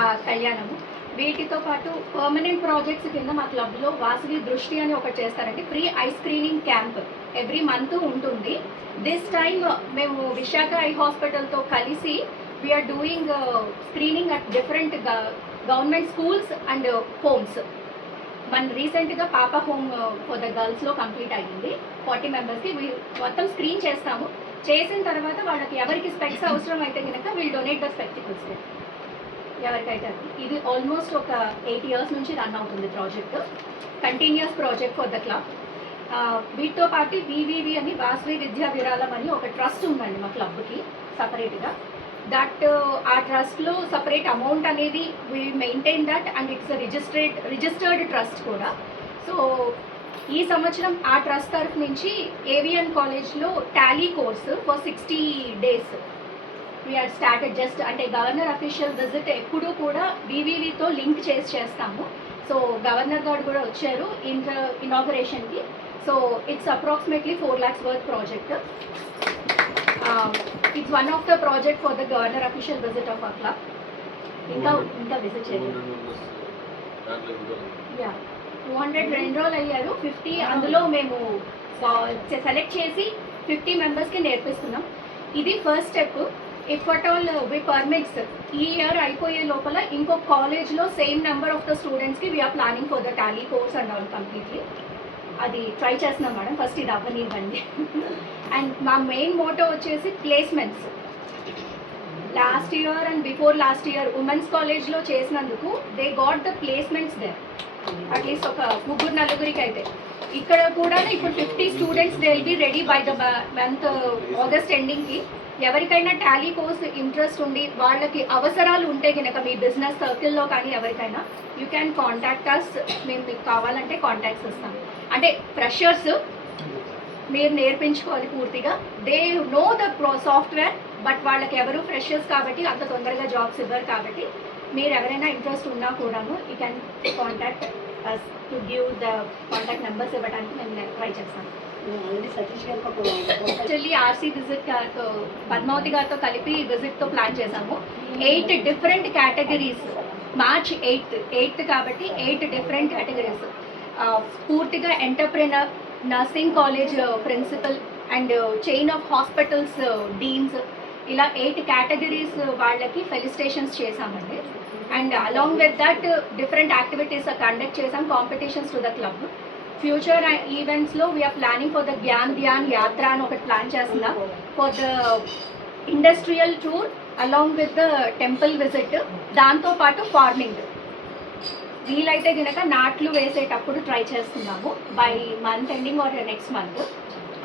ఆ కళ్యాణము. వీటితో పాటు పర్మనెంట్ ప్రాజెక్ట్స్ కింద మా క్లబ్లో వాసవి దృష్టి అని ఒకటి చేస్తారండి. Free eye screening camp every month ఉంటుంది. దిస్ టైమ్ మేము విశాఖ ఐ హాస్పిటల్తో కలిసి we are doing screening at different government schools and homes. మన రీసెంట్గా పాప హోమ్ ఫర్ ద గర్ల్స్లో కంప్లీట్ అయ్యింది. 40 మెంబర్స్కి మొత్తం స్క్రీన్ చేస్తాము. చేసిన తర్వాత వాళ్ళకి ఎవరికి స్పెక్స్ అవసరం అయితే కనుక వీళ్ళు డొనేట్ ద స్పెక్టికల్స్ ఎవరికైతే. ఇది ఆల్మోస్ట్ ఒక 8 years నుంచి రన్ అవుతుంది project, continuous project for the club. వీటితో పాటు వివివి అని వాసవి విద్యా విరాళం అని ఒక ట్రస్ట్ ఉందండి మా క్లబ్కి సపరేట్గా. దట్ ఆ ట్రస్ట్లో సపరేట్ అమౌంట్ అనేది we maintain that and it's registered trust కూడా. సో ఈ సంవత్సరం ఆ ట్రస్ట్ తరఫు నుంచి ఏవిఎన్ కాలేజ్లో Tally course for 60 days we are started. Just అంటే గవర్నర్ అఫీషియల్ విజిట్ ఎప్పుడూ కూడా వివివితో లింక్ చేస్తాము. సో గవర్నర్ గారు కూడా వచ్చారు ఇనాగరేషన్కి. So it's approximately 4 lakhs worth project. It's one of the project for the governor official visit of our club. ఇంకా విజిట్ చేయలేదు. 200 ఎన్రోల్ అయ్యారు. 50 అందులో మేము సెలెక్ట్ చేసి 50 మెంబర్స్కి నేర్పిస్తున్నాం. ఇది first step. If at all we permits ఈ ఇయర్ అయిపోయే లోపల ఇంకో కాలేజ్లో సేమ్ నెంబర్ ఆఫ్ ద స్టూడెంట్స్కి we are planning for the Tally course and all completely. అది ట్రై చేస్తున్నాం మేడం, ఫస్ట్ ఇది అవ్వనివ్వండి. అండ్ మా మెయిన్ మోటో వచ్చేసి placements. Last year and before last year women's కాలేజ్లో చేసినందుకు they got the placements there. At least ఒక 3-4 అయితే. ఇక్కడ కూడా ఇప్పుడు 50 students they will be ready by the month August ఎండింగ్కి. ఎవరికైనా టాలీ కోర్స్ ఇంట్రెస్ట్ ఉండి వాళ్ళకి అవసరాలు ఉంటే కనుక మీ బిజినెస్ సర్కిల్లో కానీ ఎవరికైనా యూ క్యాన్ కాంటాక్ట్ అస్. మేము మీకు కావాలంటే కాంటాక్ట్స్ ఇస్తాం. అంటే ఫ్రెషర్స్ మీరు నేర్పించుకోవాలి పూర్తిగా. They know the software but వాళ్ళకి ఎవరు ఫ్రెషర్స్ కాబట్టి అంత తొందరగా జాబ్స్ ఇవ్వరు. కాబట్టి మీరు ఎవరైనా ఇంట్రెస్ట్ ఉన్నా కూడాను you can contact us to give the contact numbers ఇవ్వడానికి మేము ట్రై చేస్తాం. సతీష్ గారు యాక్చువల్లీ ఆర్సీ విజిట్ పద్మావతి గారితో కలిపి విజిట్తో ప్లాన్ చేశాము. 8 డిఫరెంట్ కేటగిరీస్. March 8th కాబట్టి 8 డిఫరెంట్ కేటగిరీస్. పూర్తిగా entrepreneur, nursing college principal and chain of hospitals deans, ఇలా 8 కేటగిరీస్ వాళ్ళకి ఫెలిసిటేషన్స్ చేశామండి. And along with that different activities conduct చేసాం, competitions to the club. Future ఈవెంట్స్లో we are planning for the Gyan Dhyan Yatra అని ఒకటి plan చేస్తున్నాం. For the industrial tour along with the temple visit, దాంతోపాటు farming వీలైతే కనుక నాట్లు వేసేటప్పుడు ట్రై చేస్తున్నాము by month ending or next month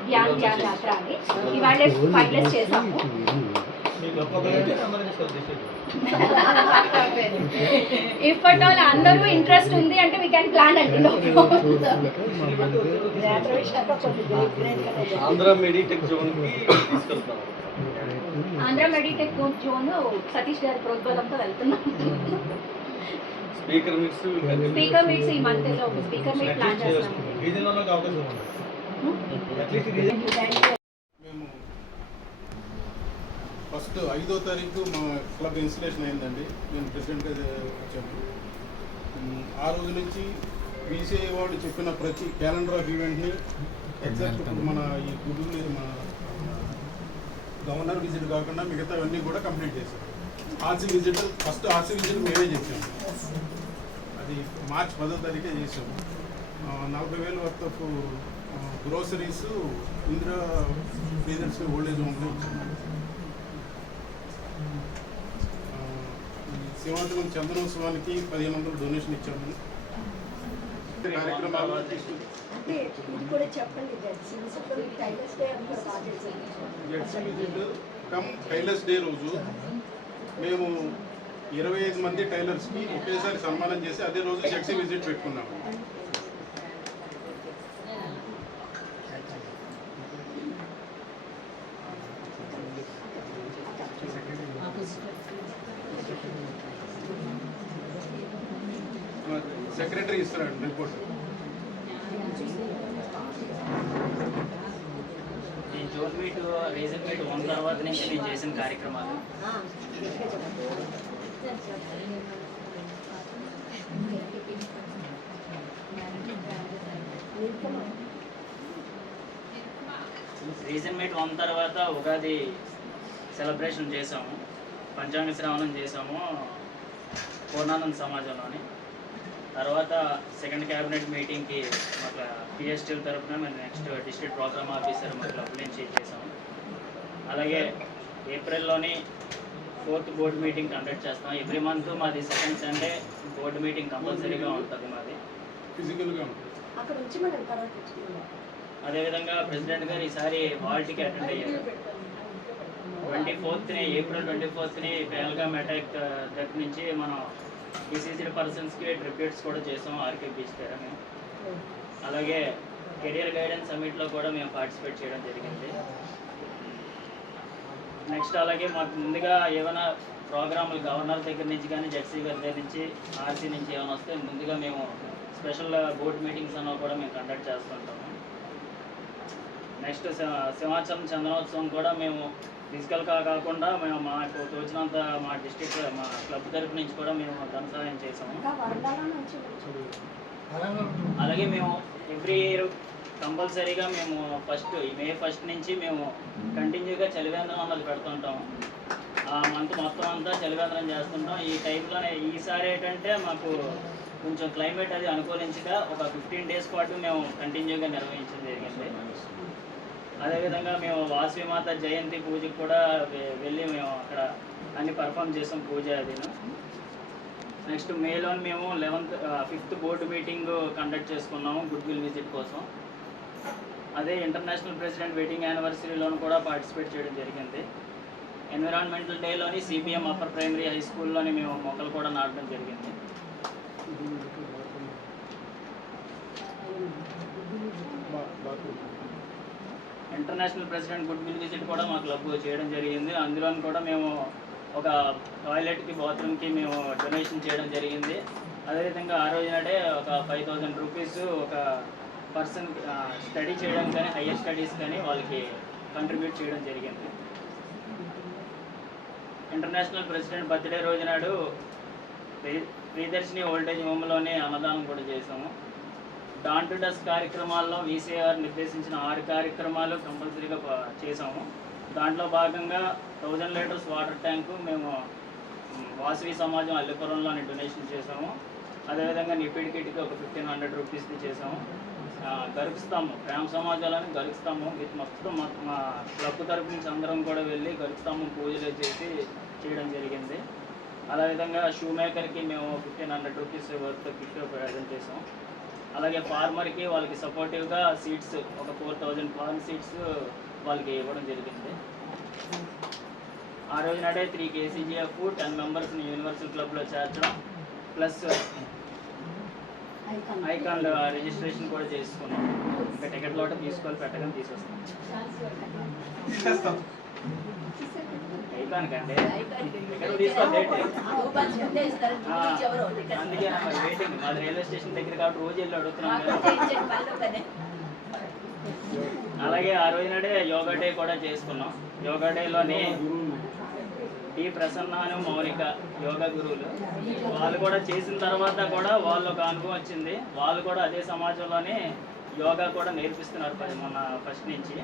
Dhyan Yatra అని ఇవాళ ఫైనలైజ్ చేసాము. ఇఫ్ అట్ ఆల్ అందరూ ఇంట్రెస్ట్ ఉంది అంటే వీ క్యాన్ ప్లాన్ అండి. ఆంధ్ర మెడిటెక్ జోన్కి తీసుకెళ్తాం. ఆంధ్ర మెడిటెక్ జోన్ సతీష్ గారి ప్రోద్బలంతో వెళ్తున్నాం. స్పీకర్ మీట్స్ ఈ మంత్ లో స్పీకర్ మీట్ ప్లాన్ చేస్తున్నాం. మేము ఫస్ట్ 5వ తారీఖు మా క్లబ్ ఇన్స్టలేషన్ అయిందండి. నేను ప్రెసిడెంట్గా వచ్చాను. ఆ రోజు నుంచి బీసీఐ వాళ్ళు చెప్పిన ప్రతి క్యాలెండర్ ఆఫ్ ఈవెంట్ని ఎగ్జాక్ట్ ఇప్పుడు మన ఈ గుడ్లు మన గవర్నర్ విజిట్ కాకుండా మిగతావన్నీ కూడా కంప్లీట్ చేశాం. RC visit first RC visit మేమే చేసాము. అది మార్చి 10వ తారీఖే చేసాము. 40,000 worth of groceries Indira presents old age హోమ్లో ఇచ్చాము. సింహాచలం చంద్రోత్సవానికి 1,500 డొనేషన్ ఇచ్చాము. కార్యక్రమాలు ZC visit cum tailors day రోజు మేము 25 మంది టైలర్స్కి ఒకేసారి సన్మానం చేసి అదే రోజు జెడ్సీ విజిట్ పెట్టుకున్నాము. సెక్రటరీ ఇస్తున్నాడు రిపోర్ట్. ఈ జోన్ మీట్ రీజన్ మీట్ 1 తర్వాత నుంచి మేము చేసిన కార్యక్రమాలు రీజన్ మీట్ 1 తర్వాత ఉగాది సెలబ్రేషన్ చేసాము. పంచాంగ శ్రవణం చేసాము పూర్ణానంద సమాజంలోని. తర్వాత సెకండ్ క్యాబినెట్ మీటింగ్కి మాకు పిఎస్టీల తరఫున మేము నెక్స్ట్ డిస్ట్రిక్ట్ ప్రోగ్రామ్ ఆఫీసర్ మా క్లబ్ నుంచి చేసాము. అలాగే ఏప్రిల్లోని 4th బోర్డు మీటింగ్ కండక్ట్ చేస్తాం. ఎవ్రీ మంత్ మాది సెకండ్ సండే బోర్డు మీటింగ్ కంపల్సరీగా ఉంటుంది మాది ఫిజికల్గా. అదేవిధంగా ప్రెసిడెంట్ గారు ఈసారి హాల్టీకి అటెండ్ అయ్యారు. 24th April 24th Pahalgam attack దగ్గర నుంచి మనం డిసీజ్డ్ పర్సన్స్కి ట్రిబ్యూట్స్ కూడా చేసాం ఆర్కే బీచ్ దగ్గర మేము. అలాగే కెరియర్ గైడెన్స్ సమిట్లో కూడా మేము పార్టిసిపేట్ చేయడం జరిగింది. నెక్స్ట్ అలాగే మాకు ముందుగా ఏమైనా ప్రోగ్రాములు గవర్నర్ దగ్గర నుంచి కానీ జెడ్సీ గారి దగ్గర నుంచి ఆర్సీ నుంచి ఏమైనా వస్తే ముందుగా మేము స్పెషల్ బోర్డ్ మీటింగ్స్ అన్నవి కూడా మేము కండక్ట్ చేస్తుంటాము. నెక్స్ట్ సింహాచలం చందనోత్సవం కూడా మేము ఫిజికల్గా కాకుండా మేము మాకు తోచినంత మా డిస్ట్రిక్ట్ మా క్లబ్ తరఫు నుంచి కూడా మేము ధన సహాయం చేసాము. అలాగే మేము ఎవ్రీ ఇయర్ కంపల్సరీగా మేము మే 1 నుంచి మేము కంటిన్యూగా చలివేంద్రం అన్నది పెడుతుంటాము. ఆ మంత్ మొత్తం అంతా చలివేంద్రం చేస్తుంటాం. ఈ టైంలోనే ఈసారి ఏంటంటే మాకు కొంచెం క్లైమేట్ అది అనుకూలించగా ఒక 15 days పాటు మేము కంటిన్యూగా నిర్వహించడం జరిగింది. అదేవిధంగా మేము వాసవిమాత జయంతి పూజకు కూడా వెళ్ళి మేము అక్కడ అన్ని పర్ఫామ్ చేసాం పూజ అదిను. నెక్స్ట్ మేలో మేము 5th బోర్డు మీటింగ్ కండక్ట్ చేసుకున్నాము గుడ్ విల్ విజిట్ కోసం. అదే ఇంటర్నేషనల్ ప్రెసిడెంట్ వెడ్డింగ్ యానివర్సరీలోను కూడా పార్టిసిపేట్ చేయడం జరిగింది. ఎన్విరాన్మెంటల్ డేలోని సిపిఎం అప్పర్ ప్రైమరీ హై స్కూల్లోని మేము మొక్కలు కూడా నాటడం జరిగింది. International president goodwill visit కూడా మా క్లబ్ చేయడం జరిగింది. అందులో కూడా మేము ఒక టాయిలెట్కి బాత్రూమ్కి మేము డొనేషన్ చేయడం జరిగింది. అదేవిధంగా ఆ రోజునటే ఒక 5,000 రూపీస్ ఒక పర్సన్ స్టడీ చేయడానికి కానీ హయ్యర్ స్టడీస్ కానీ వాళ్ళకి కంట్రిబ్యూట్ చేయడం జరిగింది. ఇంటర్నేషనల్ ప్రెసిడెంట్ బర్త్డే రోజు నాడు ప్రియదర్శిని ఓల్డేజ్ హోమ్లోనే అన్నదానం కూడా చేసాము. డాన్ టు డస్ట్ కార్యక్రమాల్లో వీసీఆర్ నిర్దేశించిన 6 కార్యక్రమాలు కంపల్సరీగా చేసాము. దాంట్లో భాగంగా 1000 లీటర్స్ వాటర్ ట్యాంకు మేము వాసవి సమాజం అల్లిపురంలోని డొనేషన్ చేసాము. అదేవిధంగా నిపిడ్ కిట్కి ఒక 1,500 రూపీస్ది చేసాము. గరుకుస్తాము గ్రామ సమాజాలని గరుకుస్తాము విత్ మొత్తం మా క్లబ్ తరపు నుంచి అందరం కూడా వెళ్ళి గరుకుస్తాము పూజలు చేసి చేయడం జరిగింది. అదేవిధంగా షూ మేకర్కి మేము 1500 రూపీస్ వర్త్ కిట్ ప్రజెంట్ చేసాం. అలాగే ఫార్మర్కి వాళ్ళకి సపోర్టివ్గా సీడ్స్ ఒక 4000 కార్న్ సీడ్స్ వాళ్ళకి ఇవ్వడం జరిగింది. ఆ రోజు నాడే 3 KCGF 10 మెంబర్స్ని యూనివర్సల్ క్లబ్లో చేర్చడం ప్లస్ ఐకాన్ రిజిస్ట్రేషన్ కూడా చేసుకున్నాం. ఇంకా టికెట్ లోట తీసుకొని పెట్టగానే తీసుకొస్తాం. ఐకాన్ కంటే టికెట్ తీసుకోవాలి అందుకే వెయిటింగ్. మాది రైల్వే స్టేషన్ దగ్గర కాబట్టి రోజు వెళ్ళి అడుగుతున్నాం. అలాగే ఆ రోజు నాడే యోగా డే కూడా చేసుకున్నాం. యోగా డేలోని టి ప్రసన్న అని మౌనిక యోగా గురువులు వాళ్ళు కూడా చేసిన తర్వాత కూడా వాళ్ళు ఒక అనుభవం వచ్చింది. వాళ్ళు కూడా అదే సమాజంలోనే యోగా కూడా నేర్పిస్తున్నారు మొన్న ఫస్ట్ నుంచి.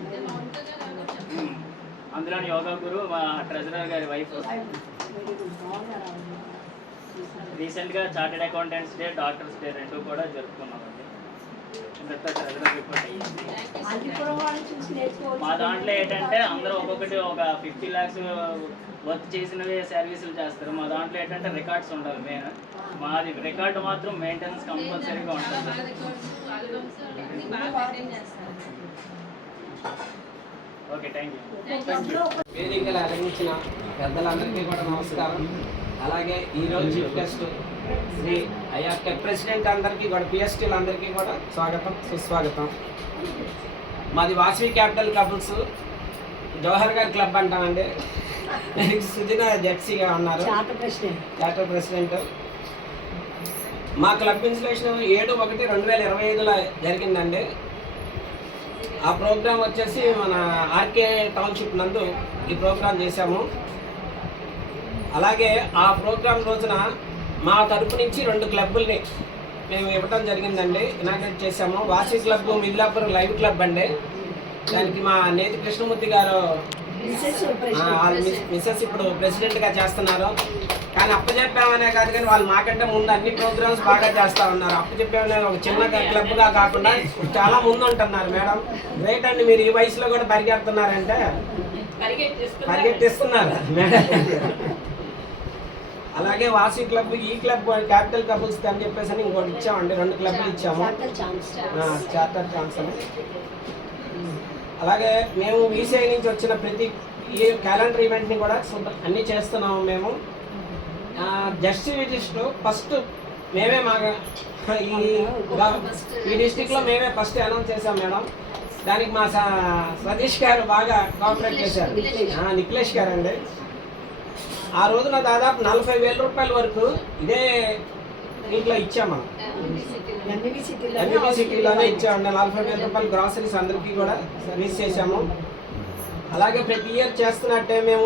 అందులోని యోగా గురు మా ట్రెజరర్ గారి వైఫ్. రీసెంట్గా chartered accountants day, doctors day 2 కూడా జరుపుకున్నామండి. ఇంతతో ట్రెజరర్ రిపోర్ట్ అయ్యింది. మా దాంట్లో ఏంటంటే అందరూ ఒక్కొక్కటి ఒక 50 lakhs వర్క్ చేసినవే సర్వీసులు చేస్తారు. మా దాంట్లో ఏంటంటే రికార్డ్స్ ఉండాలి మెయిన్. మాది రికార్డు మాత్రం మెయింటెనెన్స్ కంపల్సరీగా ఉంటుంది. Okay, thank you. వేదికలు అలంకరించిన పెద్దలందరికీ కూడా నమస్కారం. అలాగే ఈరోజు చీఫ్ గెస్ట్ శ్రీ ఐఆర్కే ప్రెసిడెంట్ అందరికీ కూడా పిఎస్టీలు అందరికీ కూడా స్వాగతం సుస్వాగతం. మాది వాసవి క్యాపిటల్ కపుల్స్ జవహర్ గారి క్లబ్ అంటామండి. సుజన జెర్సీగా ఉన్నారు చార్టర్ ప్రెసిడెంట్. మా క్లబ్ ఇన్స్టిట్యూషన్ 7/1/2025లో జరిగిందండి. ఆ ప్రోగ్రాం వచ్చేసి మన ఆర్కే టౌన్షిప్ నందు ఈ ప్రోగ్రాం చేశాము. అలాగే ఆ ప్రోగ్రాం రోజున మా తరపు నుంచి 2 క్లబ్బుల్ని మేము ఇవ్వటం జరిగిందండి. ఇనాగ్రేట్ చేశాము. వాసవి క్లబ్ మిల్లాపురం లైవ్ క్లబ్ అండి. దానికి మా నేతి కృష్ణమూర్తి గారు మిస్సెస్ ఇప్పుడు ప్రెసిడెంట్గా చేస్తున్నారు. కానీ అప్పచెప్పామనే కాదు కానీ వాళ్ళు మాకంటే ముందు అన్ని ప్రోగ్రామ్స్ బాగా చేస్తూ ఉన్నారు. అప్పచెప్పామనే ఒక చిన్న క్లబ్గా కాకుండా చాలా ముందు ఉంటున్నారు. మేడం గ్రేట్ అండి, మీరు ఈ వయసులో కూడా పరిగెడుతున్నారంటే పరిగెట్టిస్తున్నారు మేడం. అలాగే వాసీ క్లబ్ ఈ క్లబ్ క్యాపిటల్ కపుల్స్ అని చెప్పేసి అని ఇంకోటి ఇచ్చామండి. 2 క్లబ్లు ఇచ్చాము, చార్టర్ ఛాన్స్ అని. అలాగే మేము వీసీఐ నుంచి వచ్చిన ప్రతి ఈ క్యాలెండర్ ఈవెంట్ని కూడా అన్నీ చేస్తున్నాము. మేము జస్ట్ విజిస్ట్ ఫస్ట్ మేమే మా ఈ డిస్టిక్లో మేమే ఫస్ట్ అనౌన్స్ చేసాం మేడం. దానికి మా సతీష్ గారు బాగా కోఆపరేట్ చేశారు. నిఖిలేష్ గారు అండి. ఆ రోజున దాదాపు 40,000 రూపాయల వరకు ఇదే ఇంట్లో ఇచ్చాము. ఎంబీబీ సిటీలోనే ఇచ్చామండి. 40,000 రూపాయలు గ్రాసరీస్ అందరికీ కూడా సర్వీస్ చేశాము. అలాగే ప్రతి ఇయర్ చేస్తున్నట్టే మేము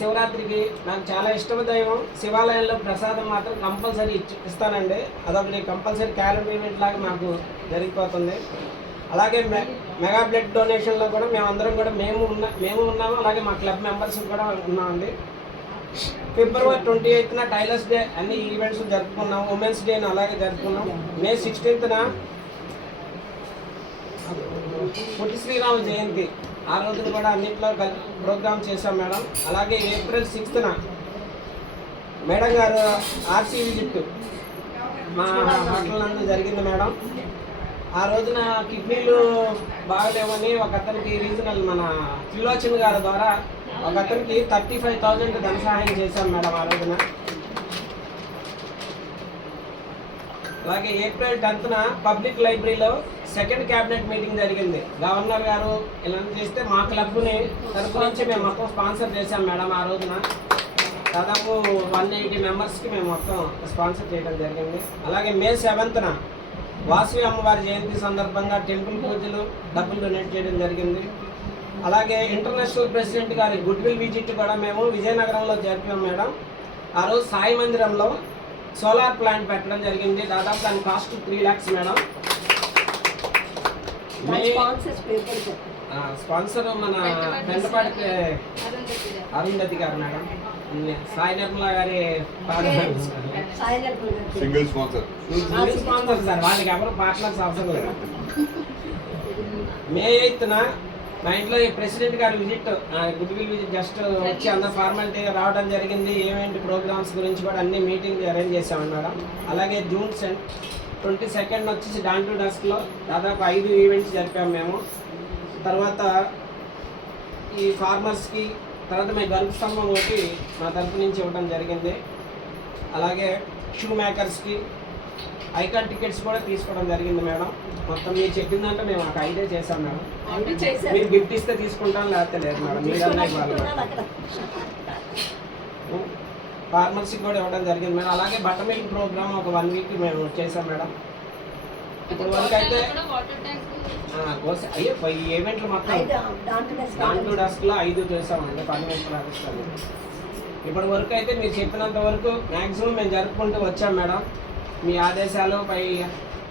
శివరాత్రికి నాకు చాలా ఇష్టమైన దైవం శివాలయంలో ప్రసాదం మాత్రం కంపల్సరీ ఇస్తానండి. అదొకటి కంపల్సరీ క్యాలెండర్ ఈవెంట్ లాగా మాకు జరిగిపోతుంది. అలాగే మెగా బ్లడ్ డొనేషన్లో కూడా మేమందరం కూడా మేము ఉన్నాము. అలాగే మా క్లబ్ మెంబర్స్ కూడా ఉన్నామండి. February 28న టైలర్స్ డే అన్ని ఈవెంట్స్ జరుపుకున్నాం. ఉమెన్స్ డేని అలాగే జరుపుకున్నాం. May 16న పొట్టి శ్రీరామ జయంతి, ఆ రోజున కూడా అన్నింటిలో ప్రోగ్రామ్ చేశాం మేడం. అలాగే April 6న మేడం గారు ఆర్సీ విజిట్ మా హోటల్ నందు జరిగింది మేడం. ఆ రోజున కిడ్నీలు బాగలేవని ఒక అతనికి రీజనల్ మన త్రిలోచన్ గారి ద్వారా ఒక అతనికి 35,000 ధన సహాయం చేశాం మేడం ఆ రోజున. అలాగే April 10న పబ్లిక్ లైబ్రరీలో 2nd క్యాబినెట్ మీటింగ్ జరిగింది. గవర్నర్ గారు ఇలా చేస్తే మా క్లబ్ని తరపు నుంచి మేము మొత్తం స్పాన్సర్ చేశాం మేడం. ఆ రోజున దాదాపు 180 మెంబర్స్కి మేము మొత్తం స్పాన్సర్ చేయడం జరిగింది. అలాగే May 7న వాసవి అమ్మవారి జయంతి సందర్భంగా టెంపుల్ పూజలు డబ్బులు డొనేట్ చేయడం జరిగింది. అలాగే ఇంటర్నేషనల్ ప్రెసిడెంట్ గారి గుడ్ విల్ విజిట్ కూడా మేము విజయనగరంలో జరిపాం మేడం. ఆ రోజు సాయి మందిరంలో సోలార్ ప్లాంట్ పెట్టడం జరిగింది. దాదాపు దాని కాస్ట్ 3 lakhs మేడం. స్పాన్సర్ మన పెంటపాటి అరుంధతి గారు మేడం. సాయి నిర్మల గారి సింగిల్ స్పాన్సర్ సార్, వాళ్ళకి ఎవరు పార్ట్నర్స్ అవసరం లేదు. May 8న మా ఇంట్లో ఈ ప్రెసిడెంట్ గారు visit good will visit just వచ్చి అందరు ఫార్మాలిటీగా రావడం జరిగింది. ఏమేంటి ప్రోగ్రామ్స్ గురించి కూడా అన్ని మీటింగ్ అరేంజ్ చేసామని మేడం. అలాగే జూన్ 22 వచ్చేసి డాన్ టు డస్క్లో దాదాపు 5 ఈవెంట్స్ జరిపాము మేము. తర్వాత ఈ ఫార్మర్స్కి తర్వాత మేము గల్ఫ్ స్తంభం ఒకటి మా తరపు నుంచి ఇవ్వడం జరిగింది. అలాగే షూ మేకర్స్కి ఐకాన్ టికెట్స్ కూడా తీసుకోవడం జరిగింది మేడం. మొత్తం మీరు చెప్పిందంటే మేము ఒక 5 చేసాం మేడం. మీరు గిఫ్ట్ ఇస్తే తీసుకుంటాం, లేకపోతే లేదు మేడం. మీరన్నా ఇవ్వాలి మేడం. ఫార్మర్స్కి కూడా ఇవ్వడం జరిగింది మేడం. అలాగే బట్టర్ మిల్క్ ప్రోగ్రామ్ ఒక 1 వీక్ మేము చేసాం మేడం. ఇప్పుడు వరకు అయితే అయ్యో ఈ ఈవెంట్లు మొత్తం డాన్ టు డస్క్లో 5 చేసామండి. 10 ప్రారంభిస్తాము. ఇప్పటి వరకు అయితే మీరు చెప్పినంత వరకు మ్యాక్సిమం మేము జరుపుకుంటూ వచ్చాం మేడం. మీ ఆదేశాలు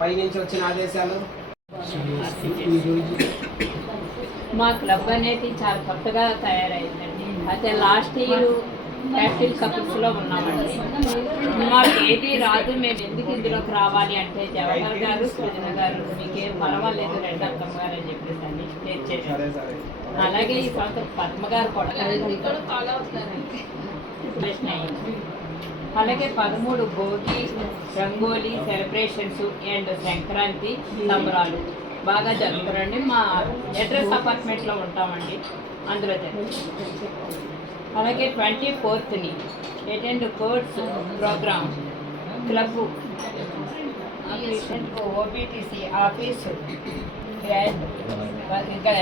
పై నుంచి వచ్చిన ఆదేశాలు. మా క్లబ్ అనేది చాలా కొత్తగా తయారైందండి. అయితే లాస్ట్ ఇయర్ క్యాపిటల్ కపుల్స్లో ఉన్నామండి. మాకు ఏది రాదు, మేము ఎందుకు ఇందులోకి రావాలి అంటే జవహర్ గారు సృజన గారు మీకేం పర్వాలేదు రెండు అక్కమ్మ గారు అని చెప్పేసి అని తెచ్చేసారు. అలాగే ఈ సంవత్సరం పద్మ గారు కూడా ప్రశ్న అయింది. అలాగే 13 భోగి, రంగోలీ సెలబ్రేషన్స్ అండ్ సంక్రాంతి సంబరాలు బాగా జరుగుతారండి. మా అడ్రస్ అపార్ట్మెంట్లో ఉంటామండి, అందులో జరుగుతుంది. అలాగే 24th attend course program club OBTC office and ఇంకా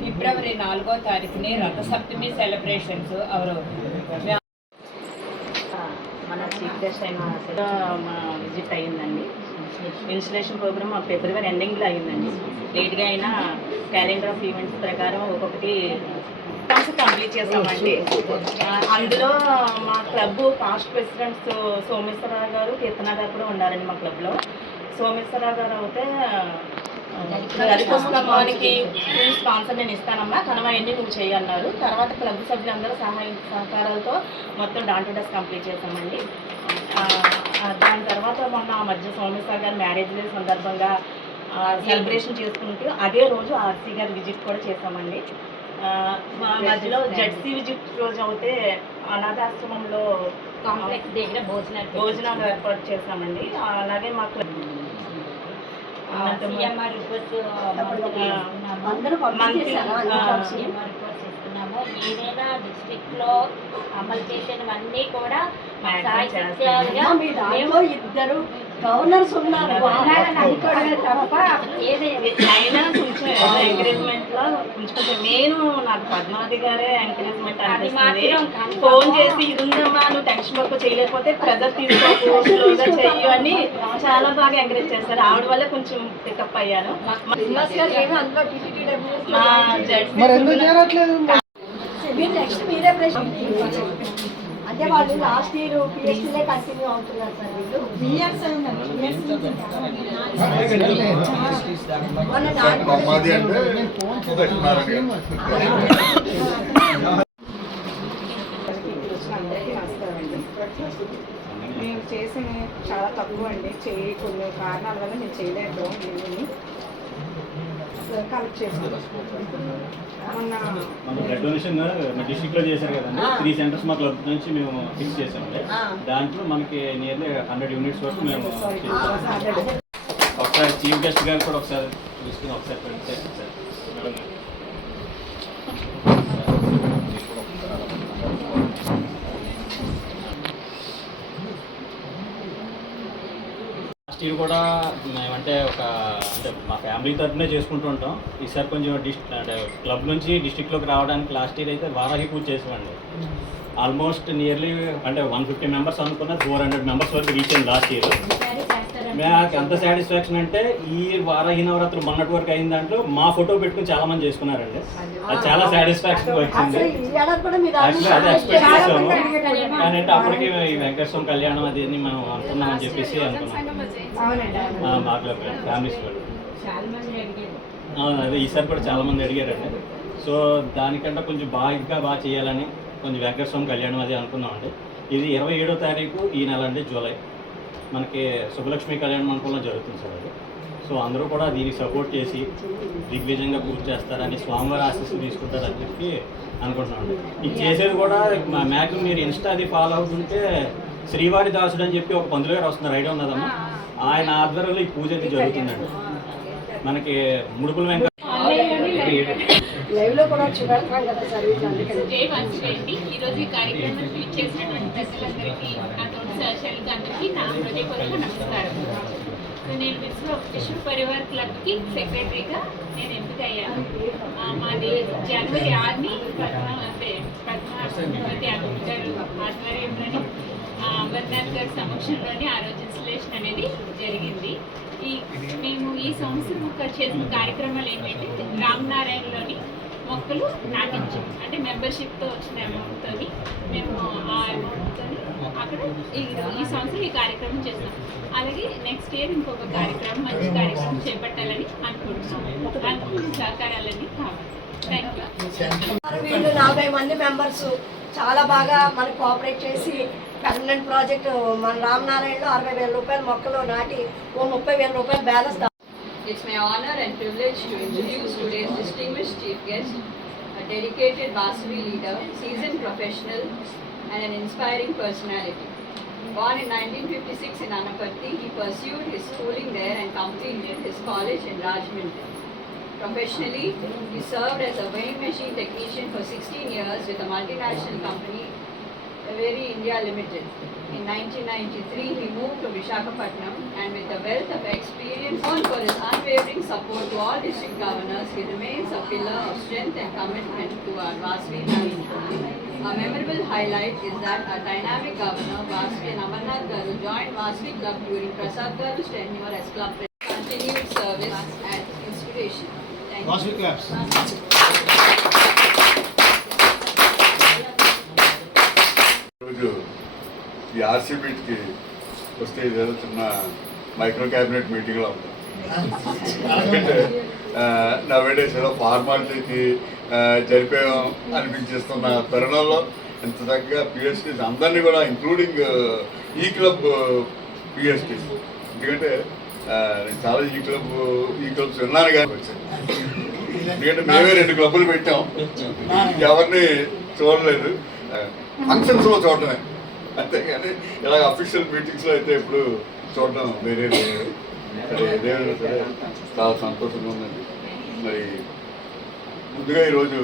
ఫిబ్రవరి 4వ తారీఖుని రథసప్తమి సెలబ్రేషన్స్ అవరు. మన చీఫ్ గెస్ట్ అయిన విజిట్ అయ్యిందండి. ఇన్స్టలేషన్ ప్రోగ్రామ్ ఫిబ్రవరి ఎండింగ్లో అయ్యిందండి. లేట్గా అయినా క్యాలెండర్ ఆఫ్ ఈవెంట్స్ ప్రకారం ఒక్కొక్కటి కంప్లీట్ చేసామండి. అందులో మా క్లబ్ పాస్ట్ ప్రెసిడెంట్స్ సోమేశ్వరరావు గారు, కీర్తన గారు కూడా ఉన్నారండి మా క్లబ్లో. సోమేశ్వరరావు గారు అయితే లలితోత్సవానికి స్పాన్సర్ నేను ఇస్తానమ్మా, కనవన్నీ నువ్వు చేయన్నారు. తర్వాత క్లబ్ సభ్యులందరూ సహకారాలతో మొత్తం డాన్ టు డస్క్ కంప్లీట్ చేసామండి. దాని తర్వాత మొన్న మధ్య సోమేశ్వర గారు మ్యారేజ్ డే సందర్భంగా సెలబ్రేషన్ చేసుకుంటూ అదే రోజు ఆర్సీ గారి విజిట్ కూడా చేసామండి. మా మధ్యలో జడ్సీ విజిట్ రోజు అయితే అనాథాశ్రమంలో కాంప్లెక్స్ దగ్గర భోజనాలు ఏర్పాటు చేసామండి. అలాగే మాకు ఏదైనా డిస్ట్రిక్ట్లో అమలు చేసినవన్నీ కూడా ఇద్దరు గవర్నర్స్ ఉన్నారు తప్ప అయినా కొంచెం ఎంకరేజ్మెంట్లో కొంచెం నేను నాకు పద్మావతి గారే ఎంకరేజ్మెంట్ అనిపిస్తుంది. ఫోన్ చేసి ఇది ఉందమ్మా నువ్వు టెన్షన్ పక్క చేయలేకపోతే ప్రెజర్ తీసుకోకు, స్లోగా చెయ్యి అని చాలా బాగా ఎంకరేజ్ చేస్తారు. ఆవిడ వల్ల కొంచెం పికప్ అయ్యాను. నెక్స్ట్ మీరే ప్రశ్న అంటే వాళ్ళు లాస్ట్ ఇయర్ పిఎస్సీలే కంటిన్యూ అవుతున్నారు సార్. వీళ్ళు మాది అంటే అందరికీ నమస్కారం. మేము చేసిన చాలా తక్కువ అండి, కొన్ని కారణాల వల్ల మేము చేయలేదు. కలెక్ట్ చేసుకున్నాం. మన బ్లడ్ డొనేషన్ డిస్ట్రిక్ట్లో చేశారు కదండి. 3 సెంటర్స్ మా క్లబ్ నుంచి మేము ఫిక్స్ చేసామండి. దాంట్లో మనకి నియర్లీ 100 యూనిట్స్ వరకు మేము ఒకసారి చీఫ్ గెస్ట్ గారు కూడా ఒకసారి చూసుకుని ఒకసారి లాస్ట్ ఇయర్ కూడా మేమంటే అంటే మా ఫ్యామిలీ తరఫునే చేసుకుంటూ ఉంటాం. ఈసారి కొంచెం అంటే క్లబ్ నుంచి డిస్ట్రిక్ట్లోకి రావడానికి లాస్ట్ ఇయర్ అయితే వారాహి పూజ చేసామండి. ఆల్మోస్ట్ నియర్లీ అంటే 150 మెంబర్స్ అనుకున్న 400 మెంబర్స్ వరకు రీచ్ అయింది లాస్ట్ ఇయర్. నాకు ఎంత సాటిస్ఫాక్షన్ అంటే ఈ వారాహి నవరాత్రులు మొన్నటి వరకు అయిన దాంట్లో మా ఫోటో పెట్టుకుని చాలా మంది చేసుకున్నారండి. అది చాలా సాటిస్ఫాక్షన్ వచ్చింది. యాక్చువల్లీ అదే ఎక్స్పెక్ట్ చేసాము, కానీ అంటే అప్పటికి ఈ వెంకటేశ్వర కళ్యాణం అది మనం అనుకున్నామని చెప్పేసి అనుకున్నాం మా ఫ్యామిలీస్ కూడా. అదే ఈసారి కూడా చాలా మంది అడిగారండి. సో దానికంటే కొంచెం బాగా చేయాలని కొంచెం వెంకటేశ్వర కళ్యాణం అది అనుకున్నామండి. ఇది 27వ తారీఖు ఈ నెల అండి, జూలై. మనకి శుభలక్ష్మి కళ్యాణ మండపంలో జరుగుతుంది సార్ అది. సో అందరూ కూడా దీనికి సపోర్ట్ చేసి దిగ్విజయంగా పూర్తి చేస్తారని స్వామివారి ఆశీస్సులు తీసుకుంటారని చెప్పి అనుకుంటున్నాను. ఇది చేసేది కూడా మ్యాక్సిమం మీరు ఇన్స్టా అది ఫాలో అవుతుంటే శ్రీవారి దాసుడు అని చెప్పి ఒక పంతులు గారు వస్తున్నారు, ఐడియా ఉన్నదమ్మా. ఆయన ఆధ్వర్యంలో ఈ పూజ అయితే జరుగుతుందండి. మనకి ముడుపుల వెంక లైవ్లో కూడా చూపెడతాం కదా సర్వీస్, అందుకని జై వంశీ. ఈరోజు ఈ కార్యక్రమం ట్వీట్ చేసినటువంటి పెద్దలందరికీ, నా తోటి సహచరులకి అందరికీ నా హృదయపూర్వక నమస్కారం. నేను విశ్వ పరివార్ క్లబ్కి సెక్రటరీగా నేను ఎంపికయ్యాను. మాది జనవరి 6ని పద్మావతి గారు ఆధ్వర్యంలోని అమర్నాథ్ గారి సమక్షంలోని ఆ రోజు ఇన్స్టలేషన్ అనేది జరిగింది. మేము ఈ సంవత్సరం చేసిన కార్యక్రమాలు ఏమిటంటే రామనారాయణలోని మొక్కలు నాటించాం. అంటే మెంబర్షిప్తో వచ్చిన అమౌంట్తో మేము ఆ అమౌంట్తో అక్కడ ఈ సంవత్సరం ఈ కార్యక్రమం చేస్తాం. అలాగే నెక్స్ట్ ఇయర్ ఇంకొక కార్యక్రమం, మంచి కార్యక్రమం చేపట్టాలని అనుకుంటున్నాం. సహకారాలన్నీ కావాలి. Thank you. వీళ్ళు 40 మంది మెంబర్స్ చాలా బాగా మనకు కోఆపరేట్ చేసి పర్మనెంట్ ప్రాజెక్ట్ మన రామనారాయణలో 60,000 రూపాయల మొక్కలు నాటి ఓ 30,000 రూపాయలు balance. It's my honor and privilege to introduce today's distinguished chief guest, a dedicated Vasavi leader, seasoned professional, and an inspiring personality. Born in 1956 in Anapatti, he pursued his schooling there and completed his college in Rajahmundry. Professionally, he served as a weighing machine technician for 16 years with a multinational company, Averi India Limited. In 1993, he moved to Visakhapatnam, and with a wealth of experience known for his unwavering support to all district governors, he remains a pillar of strength and commitment to our Vasavi Naveen. A memorable highlight is that our dynamic governor, Vasavi and Amarnath Garu, joined Vasavi Club during Prasad Garu's tenure as club president. Continued service and inspiration. Thank you. Vasavi clubs. ఈ ఆర్సీబీకి వస్తే ఇదేదో చిన్న micro cabinet మీటింగ్లో ఉంటుంది. ఎందుకంటే nowadays ఏదో ఫార్మాలిటీకి జరిపాం అనిపించేస్తున్న తరుణంలో ఎంత చక్కగా పిఎస్టీస్ అందరినీ కూడా ఇంక్లూడింగ్ ఈ క్లబ్ పిఎస్టీస్, ఎందుకంటే నేను చాలా ఈ క్లబ్స్ విన్నాను కానీ వచ్చాను. ఎందుకంటే మేమే 2 క్లబ్బులు పెట్టాం, ఎవరిని చూడలేదు. ఫంక్షన్స్లో చూడటమే అంతేగాని ఇలాగ అఫీషియల్ మీటింగ్స్లో అయితే ఇప్పుడు చూడటం వేరే సరే ఏదైనా సరే చాలా సంతోషంగా ఉందండి. మరి ముందుగా ఈరోజు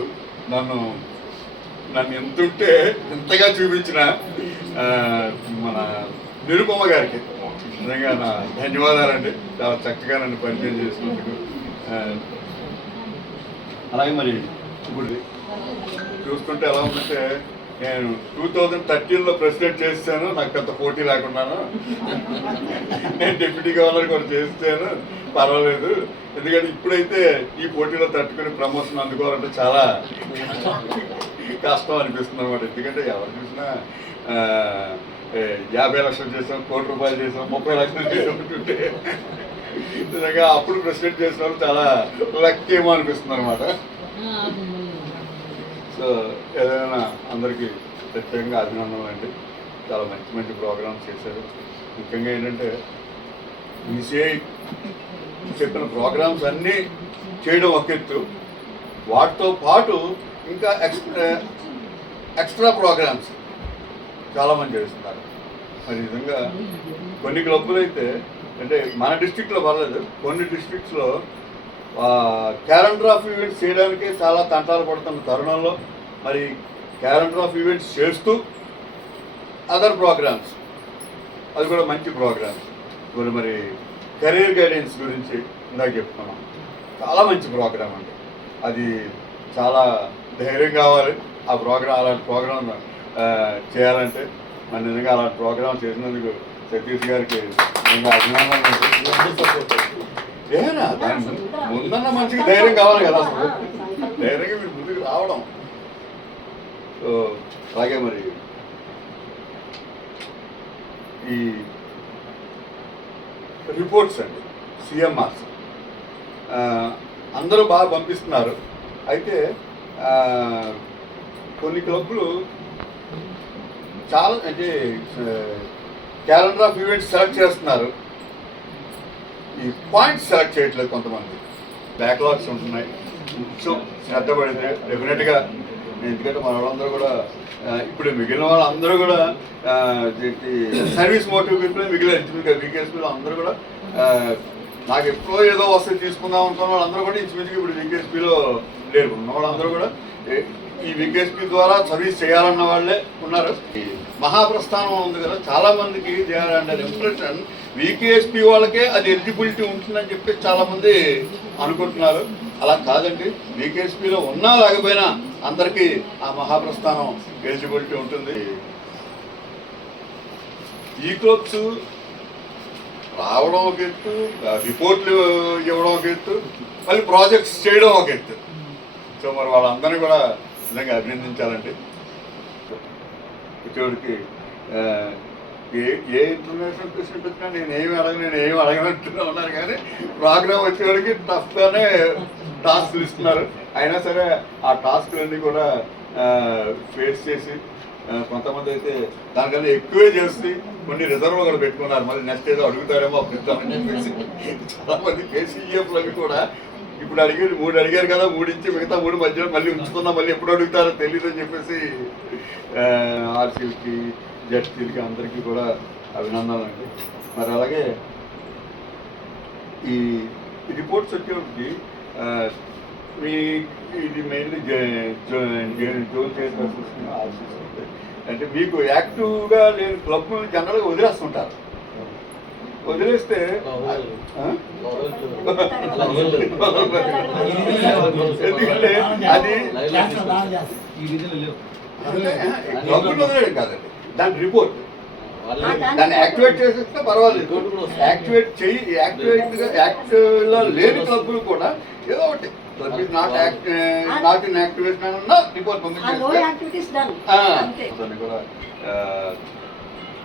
నన్ను ఎంతుంటే ఇంతగా చూపించిన మన నిరుపమ గారికి నిజంగా నా ధన్యవాదాలండి. చాలా చక్కగా నన్ను పరిచయం చేసినందుకు. అలాగే మరి ఇప్పుడు చూసుకుంటే ఎలా ఉందంటే, నేను 2013లో ప్రెసిడెంట్ చేస్తాను, నాకు పెద్ద పోటీ లేకున్నాను. నేను డిప్యూటీ గవర్నర్ కూడా చేస్తాను, పర్వాలేదు. ఎందుకంటే ఇప్పుడైతే ఈ పోటీలో తట్టుకుని ప్రమోషన్ అందుకోవాలంటే చాలా కష్టం అనిపిస్తుంది అనమాట. ఎందుకంటే ఎవరు చూసినా 50 లక్షలు చేసాం, 1 కోటి రూపాయలు చేసాం, 30 లక్షలు చేసుకుంటుంటే నిజంగా అప్పుడు ప్రెసిడెంట్ చేసిన వాళ్ళు చాలా లక్కీ ఏమో అనిపిస్తుంది అనమాట. సో ఏదైనా అందరికీ ప్రత్యేకంగా అభినందనలు అండి. చాలా మంచి మంచి ప్రోగ్రామ్స్ చేశారు. ముఖ్యంగా ఏంటంటే ఈసీఐ చెప్పిన ప్రోగ్రామ్స్ అన్నీ చేయడం ఒక ఎత్తు, వాటితో పాటు ఇంకా ఎక్స్ట్రా ప్రోగ్రామ్స్ చాలామంది చేస్తున్నారు. మరి నిజంగా కొన్ని క్లబ్బులు అయితే, అంటే మన డిస్ట్రిక్ట్లో పర్లేదు, కొన్ని డిస్ట్రిక్ట్స్లో క్యాలెండర్ ఆఫ్ ఈవెంట్స్ చేయడానికి చాలా తంటాలు పడుతున్న తరుణంలో మరి క్యాలెండర్ ఆఫ్ ఈవెంట్స్ చేస్తూ అదర్ ప్రోగ్రామ్స్, అది కూడా మంచి ప్రోగ్రామ్స్. మరి కెరీర్ గైడెన్స్ గురించి ఇందాక చెప్తున్నాం, చాలా మంచి ప్రోగ్రామ్ అండి. అది చాలా ధైర్యం కావాలి ఆ ప్రోగ్రామ్, అలాంటి ప్రోగ్రామ్ చేయాలంటే. మరి నిజంగా అలాంటి ప్రోగ్రామ్ చేసినందుకు సతీష్ గారికి నిజంగా అభినందనలు. ఏనా దాని ముందన్న మనిషికి ధైర్యం కావాలి కదా, అసలు ధైర్యంగా మీరు ముందుకు రావడం. సో అలాగే మరి ఈ రిపోర్ట్స్ అండి, సిఎంఆర్స్ అందరూ బాగా పంపిస్తున్నారు. అయితే కొన్ని క్లబ్బులు చాలా అంటే క్యాలెండర్ ఆఫ్ ఈవెంట్స్ సెలెక్ట్ చేస్తున్నారు, ఈ పాయింట్స్ సెలెక్ట్ చేయట్లేదు కొంతమంది, బ్యాక్లాగ్స్ ఉంటున్నాయి. కొంచెం శ్రద్ధ పడితే డెఫినెట్గా, ఎందుకంటే మన వాళ్ళందరూ కూడా ఇప్పుడు మిగిలిన వాళ్ళందరూ కూడా సర్వీస్ మోటివ్ పీపుల్ మిగిలిన వికేఎస్పీలో అందరూ కూడా నాకు ఎప్పుడో ఏదో వస్తే తీసుకుందాం అనుకున్న వాళ్ళందరూ కూడా ఇంచుమించుగా ఇప్పుడు వికేఎస్పీలో లేరు. ఉన్న వాళ్ళందరూ కూడా ఈ వికేఎస్పీ ద్వారా సర్వీస్ చేయాలన్న వాళ్ళే ఉన్నారు. మహాప్రస్థానం ఉంది కదా, చాలా మందికి చేయాలంటే ఇంప్రెషన్ వికేఎస్పీ వాళ్ళకే అది ఎలిజిబిలిటీ ఉంటుందని చెప్పి చాలా మంది అనుకుంటున్నారు. అలా కాదండి, వికేఎస్పీలో ఉన్నా లేకపోయినా అందరికీ ఆ మహాప్రస్థానం ఎలిజిబిలిటీ ఉంటుంది. ఈ క్లబ్స్ రావడం ఒక ఎత్తు, రిపోర్ట్లు ఇవ్వడం ఒక ఎత్తు, మళ్ళీ ప్రాజెక్ట్స్ చేయడం ఒక ఎత్తు. సో మరి వాళ్ళందరినీ కూడా నిజంగా అభినందించాలండి. వచ్చేవాడికి ఏ ఇన్ఫర్మేషన్ క్వశ్చన్ పెట్టినా నేను ఏమి అడగనంటున్నా ఉన్నారు, కానీ ప్రోగ్రామ్ వచ్చేవాడికి టఫ్గానే టాస్క్లు ఇస్తున్నారు. అయినా సరే ఆ టాస్క్లన్నీ కూడా ఫేస్ చేసి కొంతమంది అయితే దానికన్నా ఎక్కువే చేసి కొన్ని రిజర్వ్ కూడా పెట్టుకున్నారు. మళ్ళీ నెక్స్ట్ ఏదో అడుగుతారేమో అడుగుతామని చెప్పేసి చాలామంది కేసీఎఫ్లు అవి కూడా ఇప్పుడు అడిగారు, 3 అడిగారు కదా, 3 ఇచ్చి మిగతా 3 మధ్యలో మళ్ళీ ఉంచుకుందాం, మళ్ళీ ఎప్పుడు అడుగుతారో తెలియదు అని చెప్పేసి ఆర్సీలకి జడ్సీలకి అందరికీ కూడా అభినందనలు అండి. మరి అలాగే ఈ రిపోర్ట్స్ వచ్చేటికి మీ ఇది మెయిన్లీ జోన్ చైర్పర్సన్ ఆర్సీస్ అంటే మీకు యాక్టివ్గా లేని క్లబ్ను జనరల్గా వదిలేస్తుంటారు. వదిలేస్తే ఎందుకంటే అది క్లబ్ను వదిలేయడం కాదండి, దాని రిపోర్ట్ దాన్ని యాక్టివేట్ చేసేస్తే పర్వాలేదు. యాక్టివ్గా లేని క్లబ్లు కూడా ఏదో ఒకటి club is not in activation అన్న రిపోర్ట్ పంపించేస్తే కూడా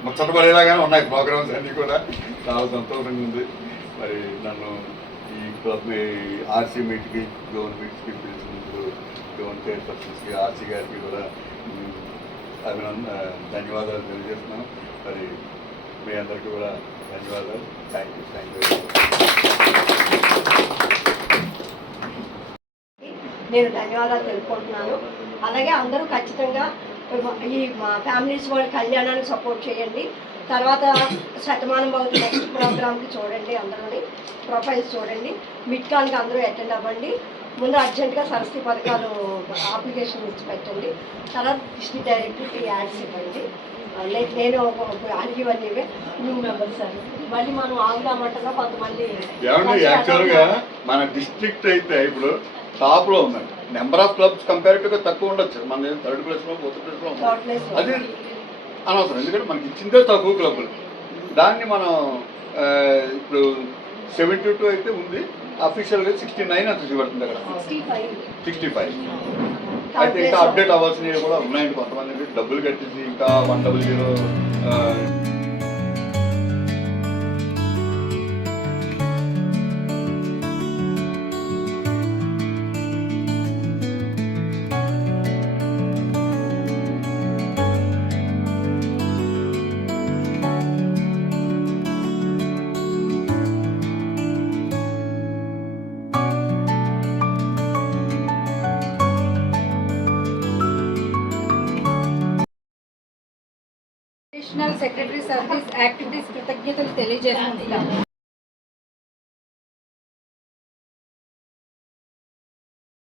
ముచ్చటపడేలాగానే ఉన్నాయి ప్రోగ్రామ్స్ అన్నీ కూడా. చాలా సంతోషంగా ఉంది. మరి నన్ను ఈ క్లబ్ ఆర్సీ మీట్కి జోన్ మీట్స్కి పిలిచినందుకు జోన్ చైర్పర్సన్స్కి ఆర్సీ గారికి కూడా ధన్యవాదాలు తెలియజేస్తున్నాను. మరి మీ అందరికీ కూడా ధన్యవాదాలు. Thank you. నేను ధన్యవాదాలు తెలుపుకుంటున్నాను. అలాగే అందరూ ఖచ్చితంగా ఈ మా ఫ్యామిలీస్ వాళ్ళ కళ్యాణానికి సపోర్ట్ చేయండి. తర్వాత శతమానం భవతి నెక్స్ట్ ప్రోగ్రామ్కి చూడండి, అందరూని ప్రొఫైల్స్ చూడండి. మిట్కాన్కి అందరూ అటెండ్ అవ్వండి. ముందు అర్జెంటుగా సరస్వతి పథకాలు అప్లికేషన్ ఇచ్చి పెట్టండి. తర్వాత డిస్ట్రిక్ట్ డైరెక్టర్కి యాడ్స్ ఇవ్వండి. నేను అడిగివన్నీ న్యూ మెంబర్స్ సార్ మళ్ళీ మనం ఆగుదామంటారా కొంతమంది. యాక్చువల్గా మన డిస్ట్రిక్ట్ అయితే ఇప్పుడు టాప్లో ఉన్నాయి. నెంబర్ ఆఫ్ క్లబ్స్ కంపారిటివ్గా తక్కువ ఉండొచ్చు. మన 3rd ప్లేస్లో 4th ప్లేస్లో ఉన్నాయి. అది అనవసరం, ఎందుకంటే మనకి ఇచ్చిందే తక్కువ క్లబ్లు. దాన్ని మనం ఇప్పుడు 72 అయితే ఉంది, అఫీషియల్గా 69 అంత చూపెడుతుంది. అక్కడ 65 అయితే ఇంకా అప్డేట్ అవ్వాల్సినవి కూడా ఉన్నాయండి. కొంతమంది డబ్బులు కట్టేసి ఇంకా 100. అడిషనల్ సెక్రటరీ సర్వీస్ యాక్టివిటీస్ కృతజ్ఞతలు తెలియజేస్తున్నాను.